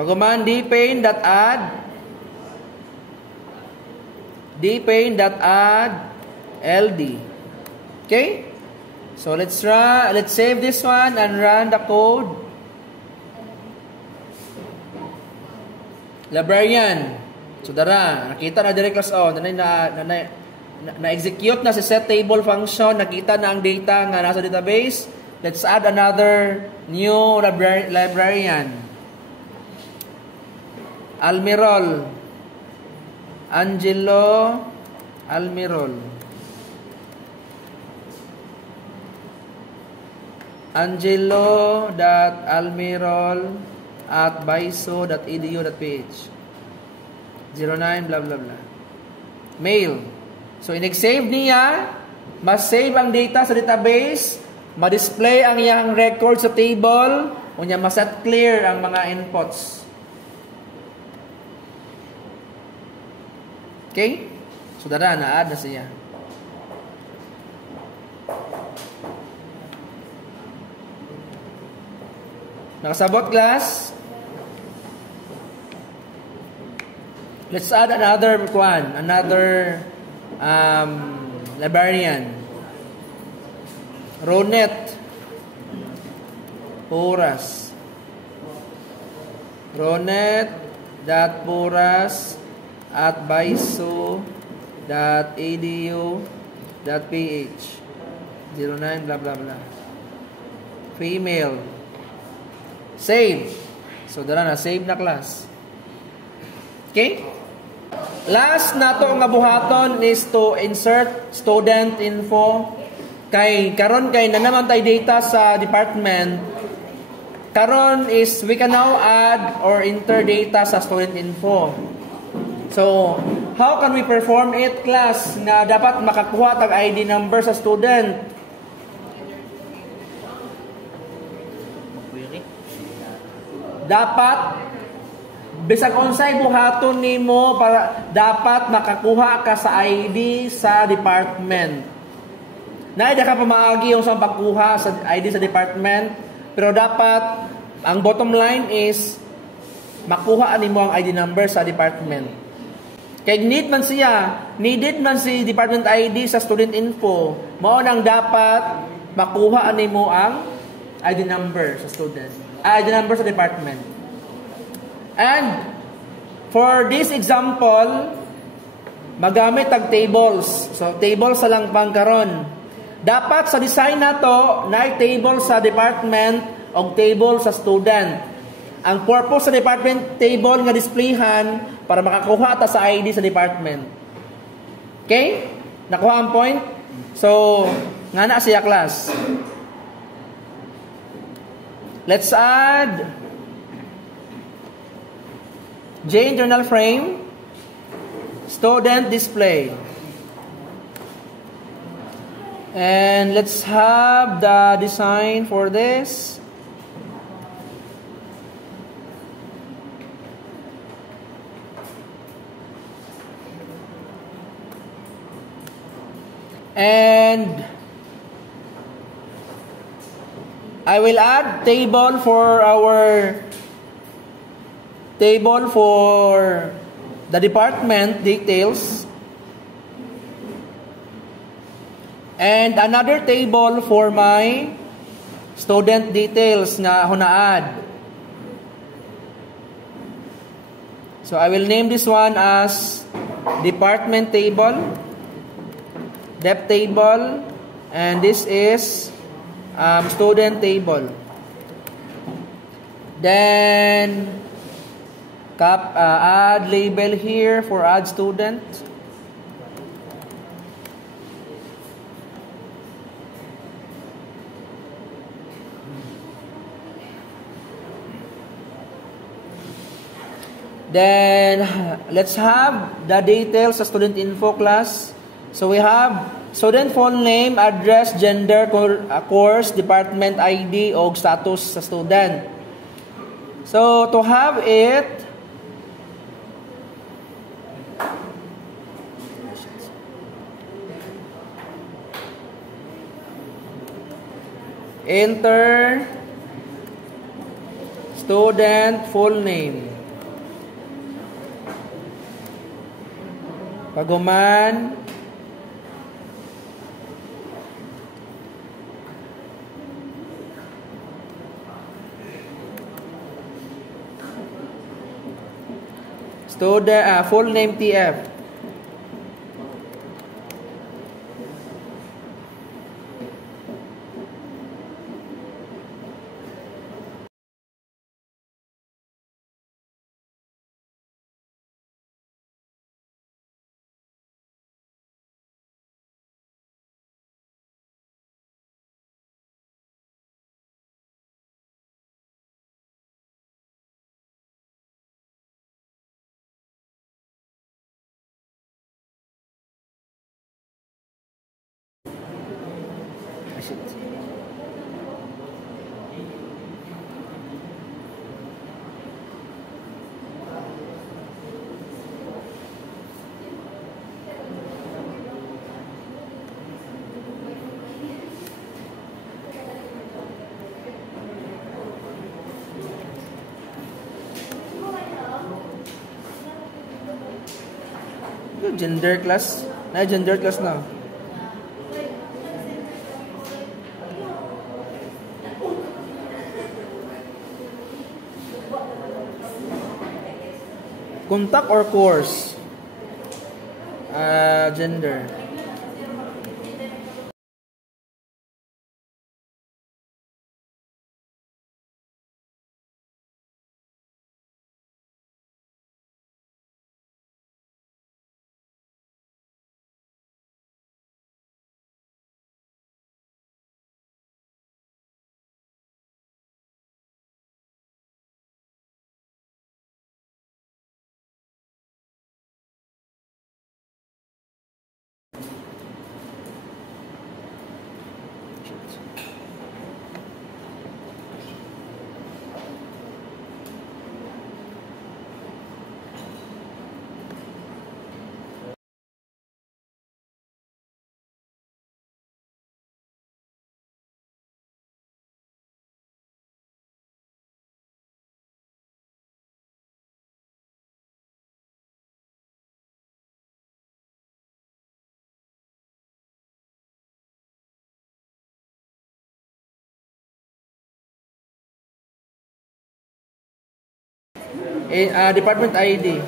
Paguman dpane dot add ld. Okay? So let's save this one and run the code. Librarian. So dara, nakita na direct class na-execute na si set table function, nakita na ang data nga nasa database. Let's add another new librarian. Almirol. Angelo Almirol. Angelo.almirol@baiso.edu.ph 09 blah blah blah. Mail. So inig-save niya, mas-save ang data sa database, ma-display ang iyang record sa table, unya ma-set clear ang mga inputs. Okay? So dara na-add na siya. Nakasabot class? Let's add another librarian. Ronet Puras. Ronet.puras@baiso.edu.ph 09 blah blah blah. Female. Save. So dara na save na class. Okay? Last na to nga buhaton is to insert student info. Kay karon kay na naman tay data sa department. Karon is we can now add or enter data sa student info. So, how can we perform it, class? Nga dapat makakuha tag ID number sa student. Dapat bisag unsay buhaton nimo para dapat makakuha ka sa ID sa department. Naida ka pamaagi yung sa pagkuha sa ID sa department, pero dapat ang bottom line is makuha nimo ang ID number sa department. Kay needed man si department ID sa student info, mao nang dapat makuha nimo ang ID number sa student. ID number sa department. And for this example, magamit tag tables. So tables sa lang pangkaron. Dapat sa design na to, na table sa department o table sa student. Ang purpose sa department table nga displayhan para makakuha ta sa ID sa department. Okay? Nakuha ang point? So, nga na siya class. Let's add J internal frame, student display. And let's have the design for this. And I will add table for the department details. And another table for my student details nga ako na-add. So I will name this one as department table, dep table, and this is student table. Then add label here for add student. Then let's have the details sa student info class. So we have student full name, address, gender, course, department ID, o status sa student. So to have it, enter student full name. Paguman, student full name TF. Gender class. Gender class na. Contact or course? Gender. Department ID.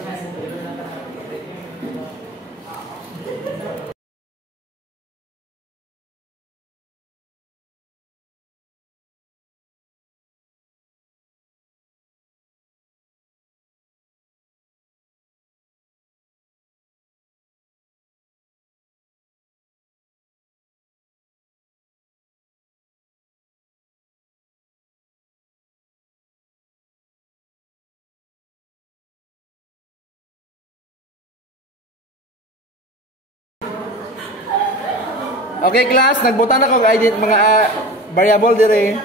Okay class, nagbutan ako ng mga variable dire.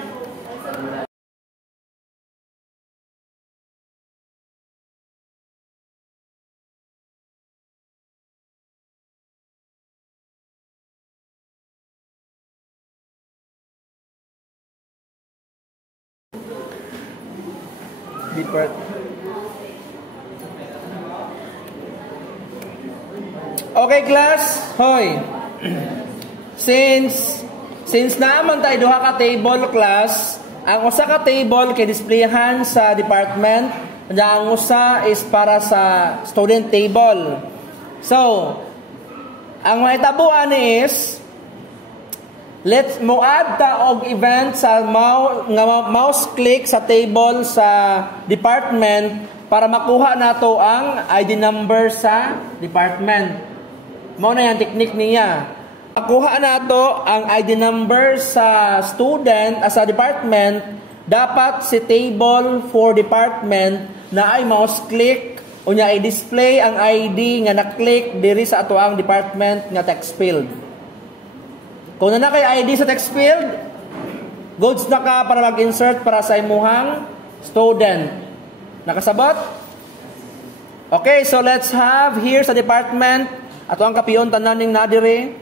Okay, class. Hoy. Since naman tayo duha ka table, class, ang usa ka table kay displayhan sa department, ang usa is para sa student table. So, ang mahitabuan is let's mo add ta og event sa mouse click sa table sa department para makuha nato ang ID number sa department. Mao na yung technique niya. Makuha nato ang ID number sa student sa department, dapat si table for department na ay mouse click o nya i-display ang ID nga na-click diri sa ato ang department nga text field. Kung na kay ID sa text field, goods na ka para mag-insert para sa imuhang student. Nakasabot? Okay, so let's have here sa department ato ang kapiyon tanan ning nadire.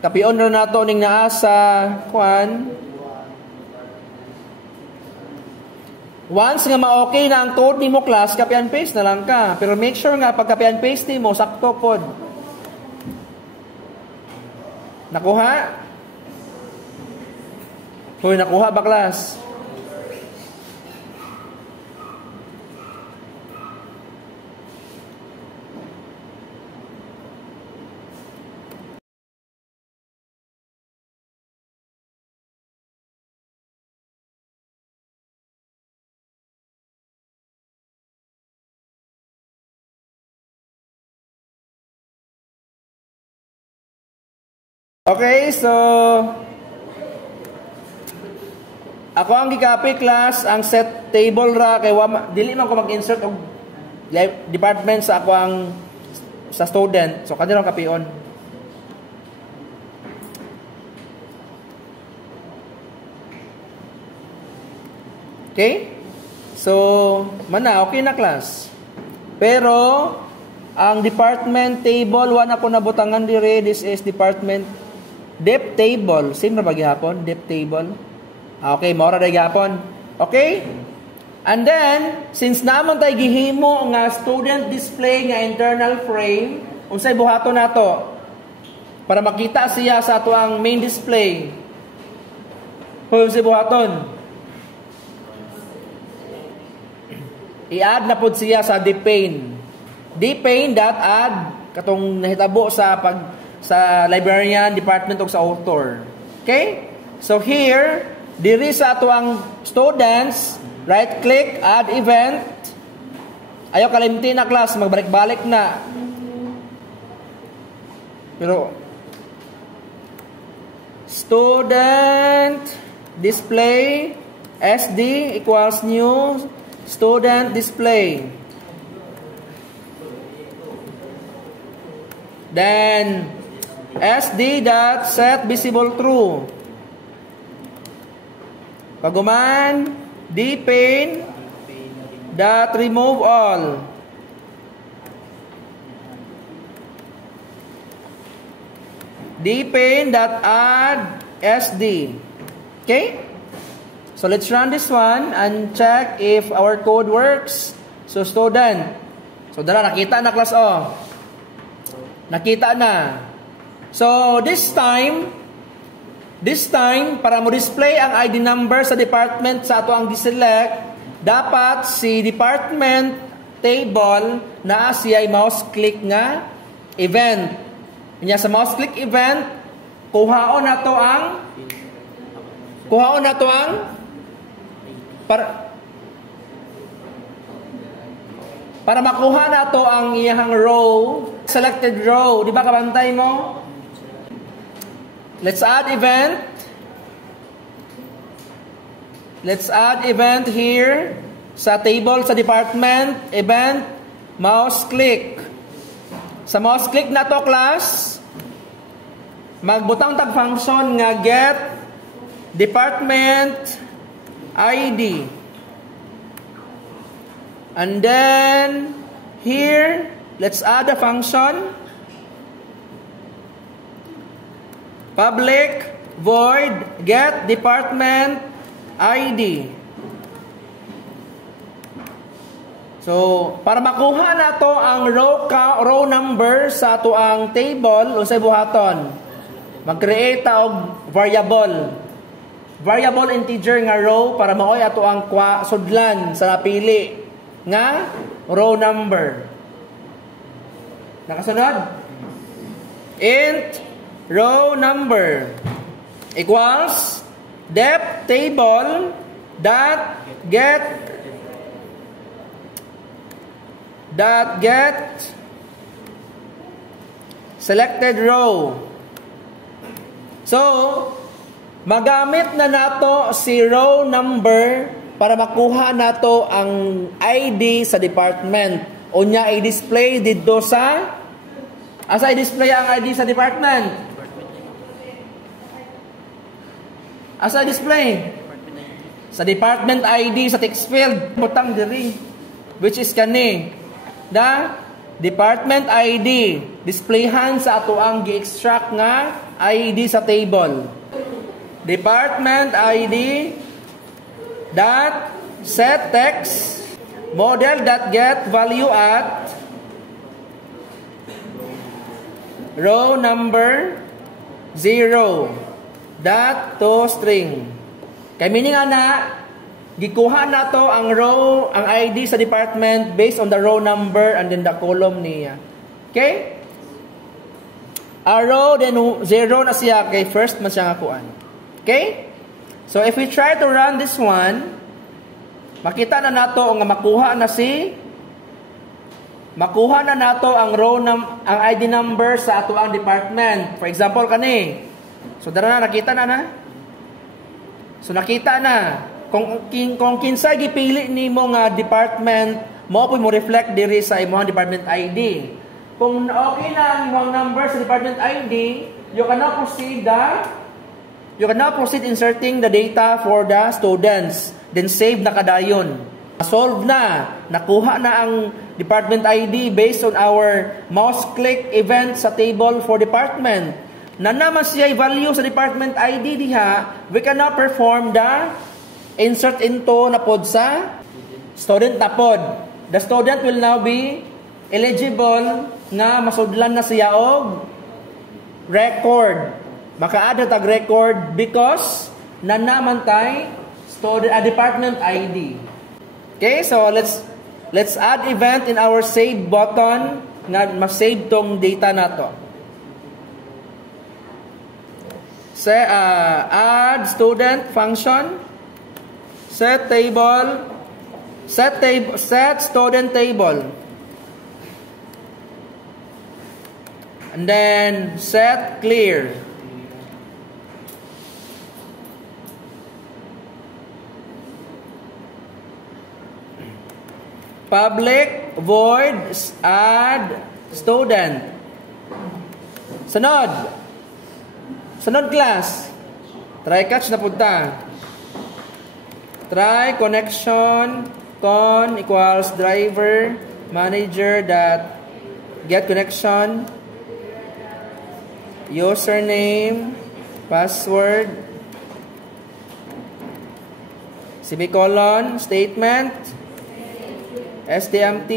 Kapiyon ra nato ning naa sa kuan. Once nga ma-okay na ang code nimo class, copy and paste na lang ka. Pero make sure nga pag copy and paste nimo sakto pod. Nakuha? Hoy, nakuha ba class? Okay, so ako ang gikapit class ang set table ra kay dili man ko mag-insert og department sa ako ang sa student. So kanila ang kapion. Okay? So mana okay na class. Pero ang department table wala ko nabutangan dire. This is department depth table. Same na ba gihapon? Depth table. Okay, maura na gihapon. Okay? And then, since naman tayo gihimo nga student display nga internal frame, unsay buhato nato para makita siya sa ato ang main display. Hoy, unsay buhaton? I-add na pod siya sa dpane. dpane.add katong nahitabo sa librarian department o sa author. Okay? So here, diri sa ato ang students, right click, add event. Ayaw kalimti na class, magbalik-balik na. Pero student display SD equals new student display. Then SD.set visible true. Paguman dpane dot remove all. dpane dot add SD. Okay? So let's run this one and check if our code works. So student. So dala nakita na class oh. Nakita na. So, this time, para mo display ang ID number sa department sa ato ang diselect, dapat si department table na siya ay mouse click nga event. Kanya sa mouse click event, kuhaon na to ang para makuha na to ang iyang row, selected row. Di ba kabantay mo? Let's add event. Let's add event here sa table sa department, event, mouse click. Sa mouse click na to class, magbutang tag function nga get department ID. And then here, let's add a function. Public void get department ID. So, para makuha nato ang row number sa ato ang table, unsay buhaton? Mag-create og variable. Variable integer nga row para maoy ato ang sudlan sa napili nga row number. Nakasunod? Int row number equals depth table dot get selected row. So, magamit na nato si row number para makuha nato ang ID sa department. Unya i-display dito sa asa i-display ang ID sa department? Asa i-display? Sa department ID sa text field butang diri, which is kani the department ID displayhan sa ato ang gi-extract nga ID sa table. Department ID dot set text model dot get value at row number 0 dot to string. Kay meaning ana gikuha nato ang row, ang ID sa department based on the row number and then the column niya. Okay? A row then 0 na siya kay first man siya nga kuan. Okay? So if we try to run this one, makita na nato nga makuha na nato ang row ang ID number sa ato ang department. For example kani. So dara na nakita na. So nakita na kung kinsa gipili nimo nga department, mo po mo reflect diri sa imong department ID. Kung okay na ang imong number sa department ID, you can now proceed inserting the data for the students. Then save na kadayon. Solve na. Nakuha na ang department ID based on our mouse click event sa table for department. Na naman siya i-value sa department ID diha, we can now perform the insert into na pod sa student na pod. The student will now be eligible nga masudlan na siya og record. Maka-add tag record because nanaman tay student department ID. Okay, so let's add event in our save button nga ma-save tong data nato. Say add student function set student table and then set clear. Public void add student. Sunod class. Try catch na punta. Try connection con equals driver manager dot get connection username password semicolon statement stmt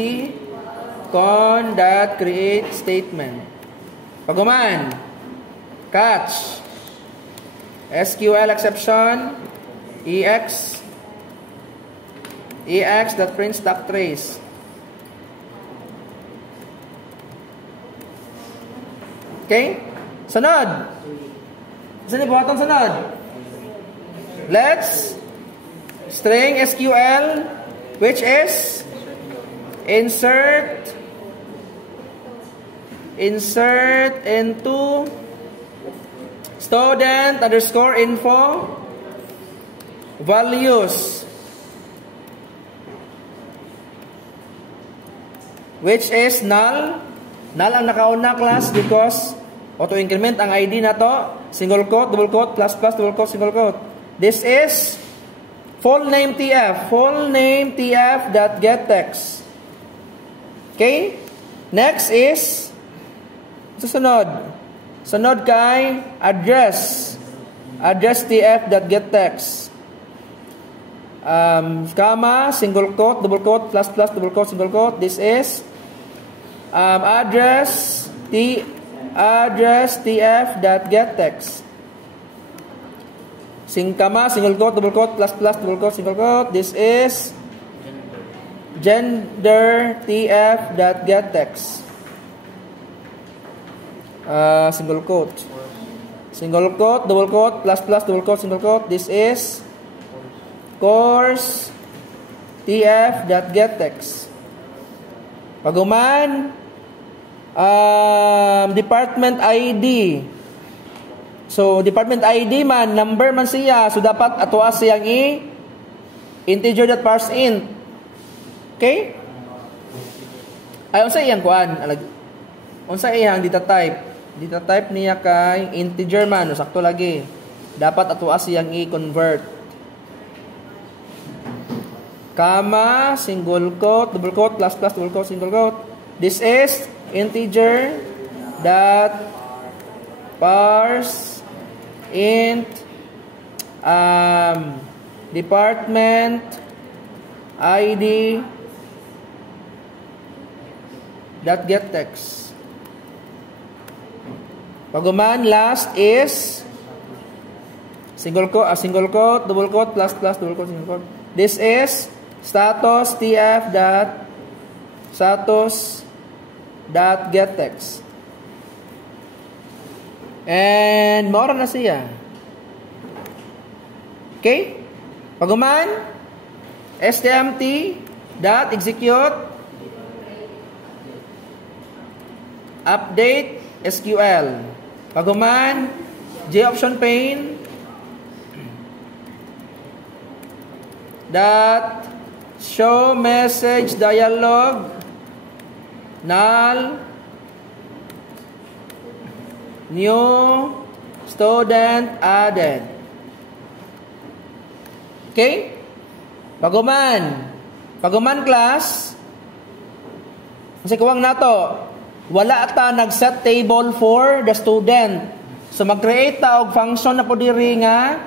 con dot create statement. Paguman catch SQL exception ex.print stack trace. Okay? Sunod. Saan ibuhaton sunod? Let's string SQL which is insert into student underscore info values which is null. Null ang nakauna class because auto-increment ang ID na to. Single quote, double quote, plus plus, double quote, single quote. This is full name TF. Full name TF dot get text. Okay? Next is susunod. Sunod kay address. Address TF dot get text. comma, single quote, double quote, plus plus, double quote, single quote. This is address tf.getText. Comma, single quote, double quote, plus plus, double quote, single quote. This is gender tf.getText. Single quote, double quote, plus plus, double quote, single quote. This is course tf.getText. Paguman, department ID. So, department ID man, number man siya. So, dapat atuas siyang integer that parse int. Okay? Ay, unsa iyang kuan? Unsa iyang data type? Data type niya kay integer man. Sakto lagi. Dapat atuas siyang i-convert. Comma, single quote, double quote, plus plus, double quote, single quote. This is integer dot parse int department ID dot getText. Paguman, last is single quote, double quote, plus plus, double quote, single quote. This is status dot getText. And maura na siya. Okay? Paguman, stmt dot execute update SQL. Paguman, JOption pane dot show message dialog null new student added. Okay? Paguman class. Kasi kuwang nato, wala ta nag-set table for the student. So mag-create ta og function na po diri nga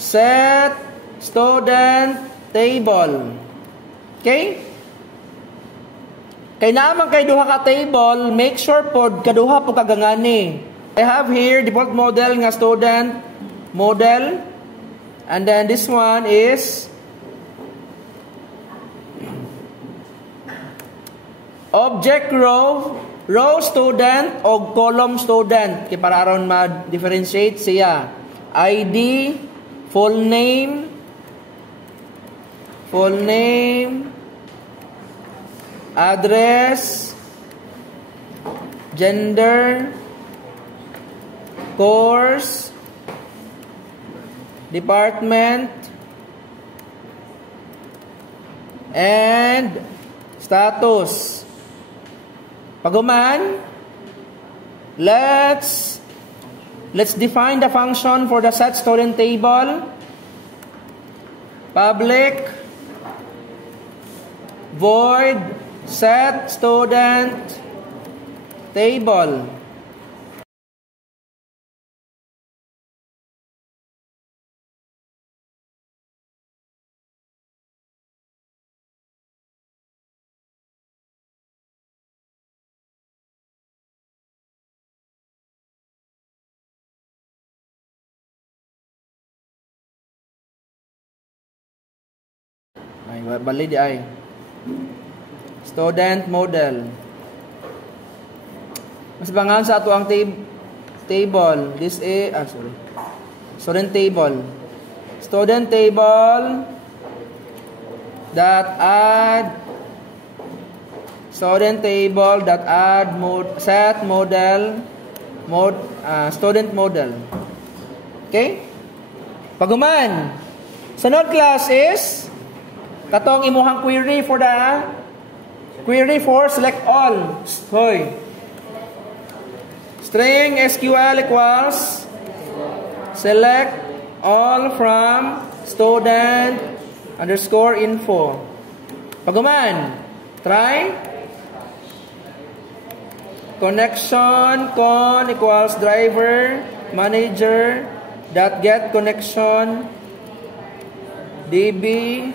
set student table. Okay? Kay naman kay duha ka table, make sure pod kaduha po kagangani. I have here default model nga student model, and then this one is object row student o column student. Kay para aron ma-differentiate siya. ID, full name, address, gender, course, department, and status. Paguman, let's define the function for the set student table. Public void set student table. Ay, bali di ay. Student model. Mas bangan sa ato ang table. This is student table. Student table dot add set model student model. Okay? Paguman. Sunod class is katong imuhang query for select all. Hoy. String SQL equals select all from student underscore info. Paguman. Try. Connection con equals driver manager dot get connection DB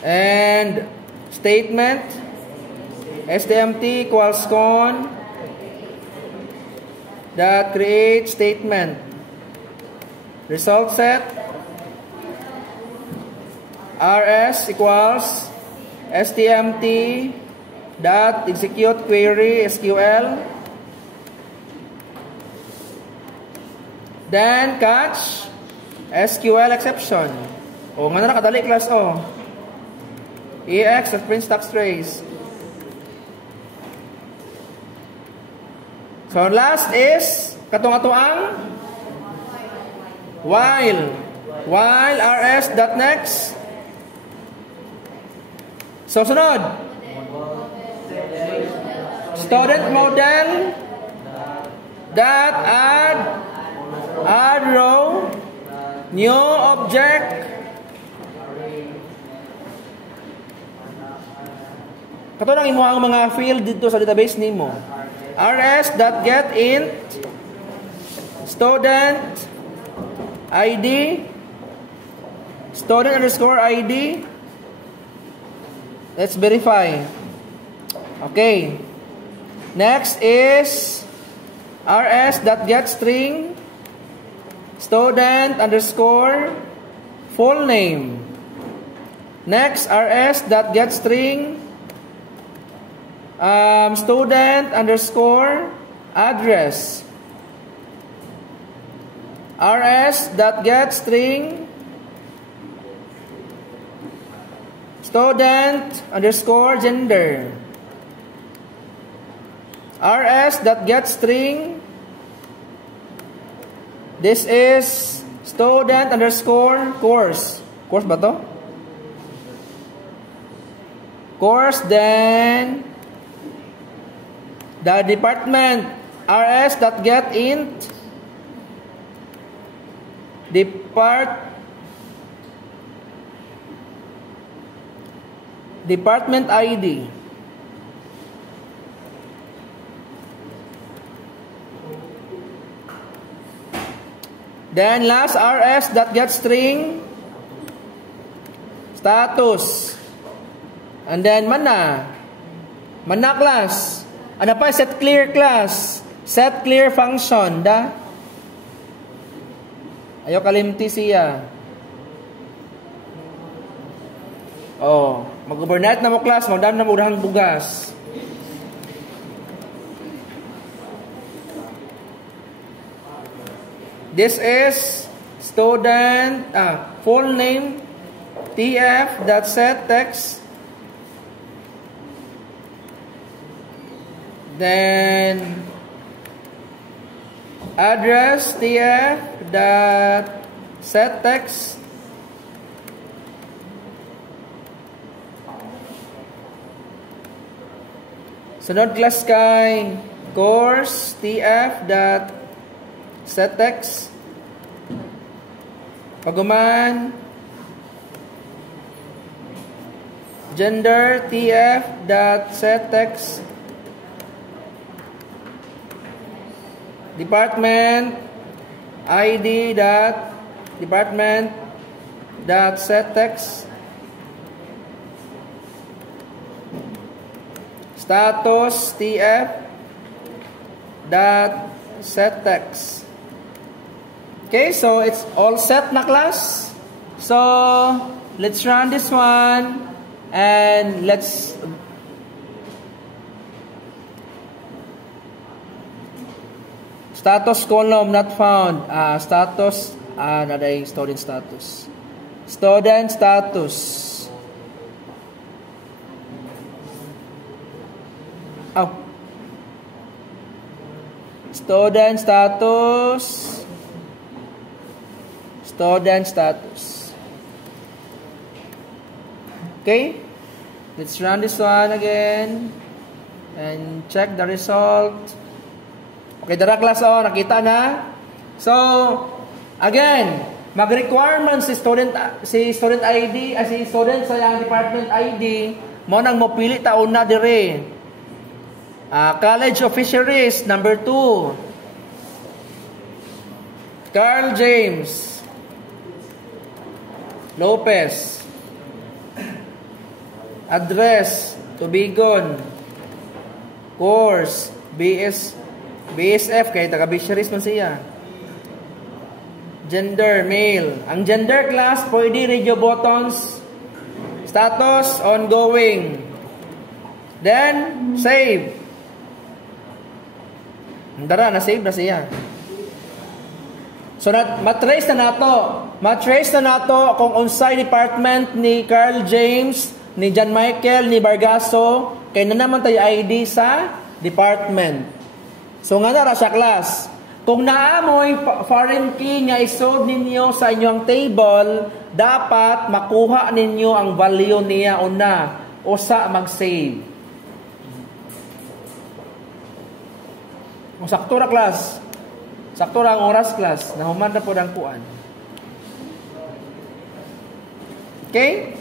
and statement STMT equals con that create statement result set RS equals STMT dot execute query SQL, then catch SQL exception. O nga na nakadali class o. EX of print stack trace. So last is katong ato ang while RS dot next. So sunod student model dot add row new object. Kato nang imo ang mga field dito sa database nimo. rs.get int student ID student underscore ID. Let's verify. Okay. Next is rs.getString student underscore full name. Next rs.getString student underscore address. rs.getString student underscore gender. rs.getString this is student underscore course. Course ba to? Course, then the department rs.getInt department ID. Then last rs.getString status. And then mana class. Ano pa? Set clear class. Set clear function. Da? Ayaw kalimti siya. Oh, mag-overnight na mo class. Magdam na mo urahang bugas. This is student full name tf.setText, then address tf.setText, sunod class kay course tf.setText, paguman gender tf.setText, department id department.setText, status tf.setText. Okay, so it's all set na class. So let's run this one and let's status column not found. Status naday student status. Student status. Student status. Student status. Okay, let's run this one again and check the result. Okay, dara class, nakita na. So, again, mag-requirement si student ID, si student sa yung department ID, mo nang mopili ta una dire. College of Fisheries, number 2. Carl James Lopez. Address, Tubigon. Course, BSF, kaya taga-fisheries man siya. Gender, male. Ang gender class, pwede radio buttons. Status, ongoing. Then, save. Dara, na-save na siya. So, matrace na nato. Matrace na nato kung unsay department ni Carl James, ni John Michael, ni Bargaso, kay na naman tayo ID sa department. So, nga na siya class. Kung naamoy foreign key nga isod ninyo sa inyong table, dapat makuha ninyo ang value niya una. Usa mag-save. Kung saktura class, saktura ang oras class, nahuman na po ang kuan. Okay?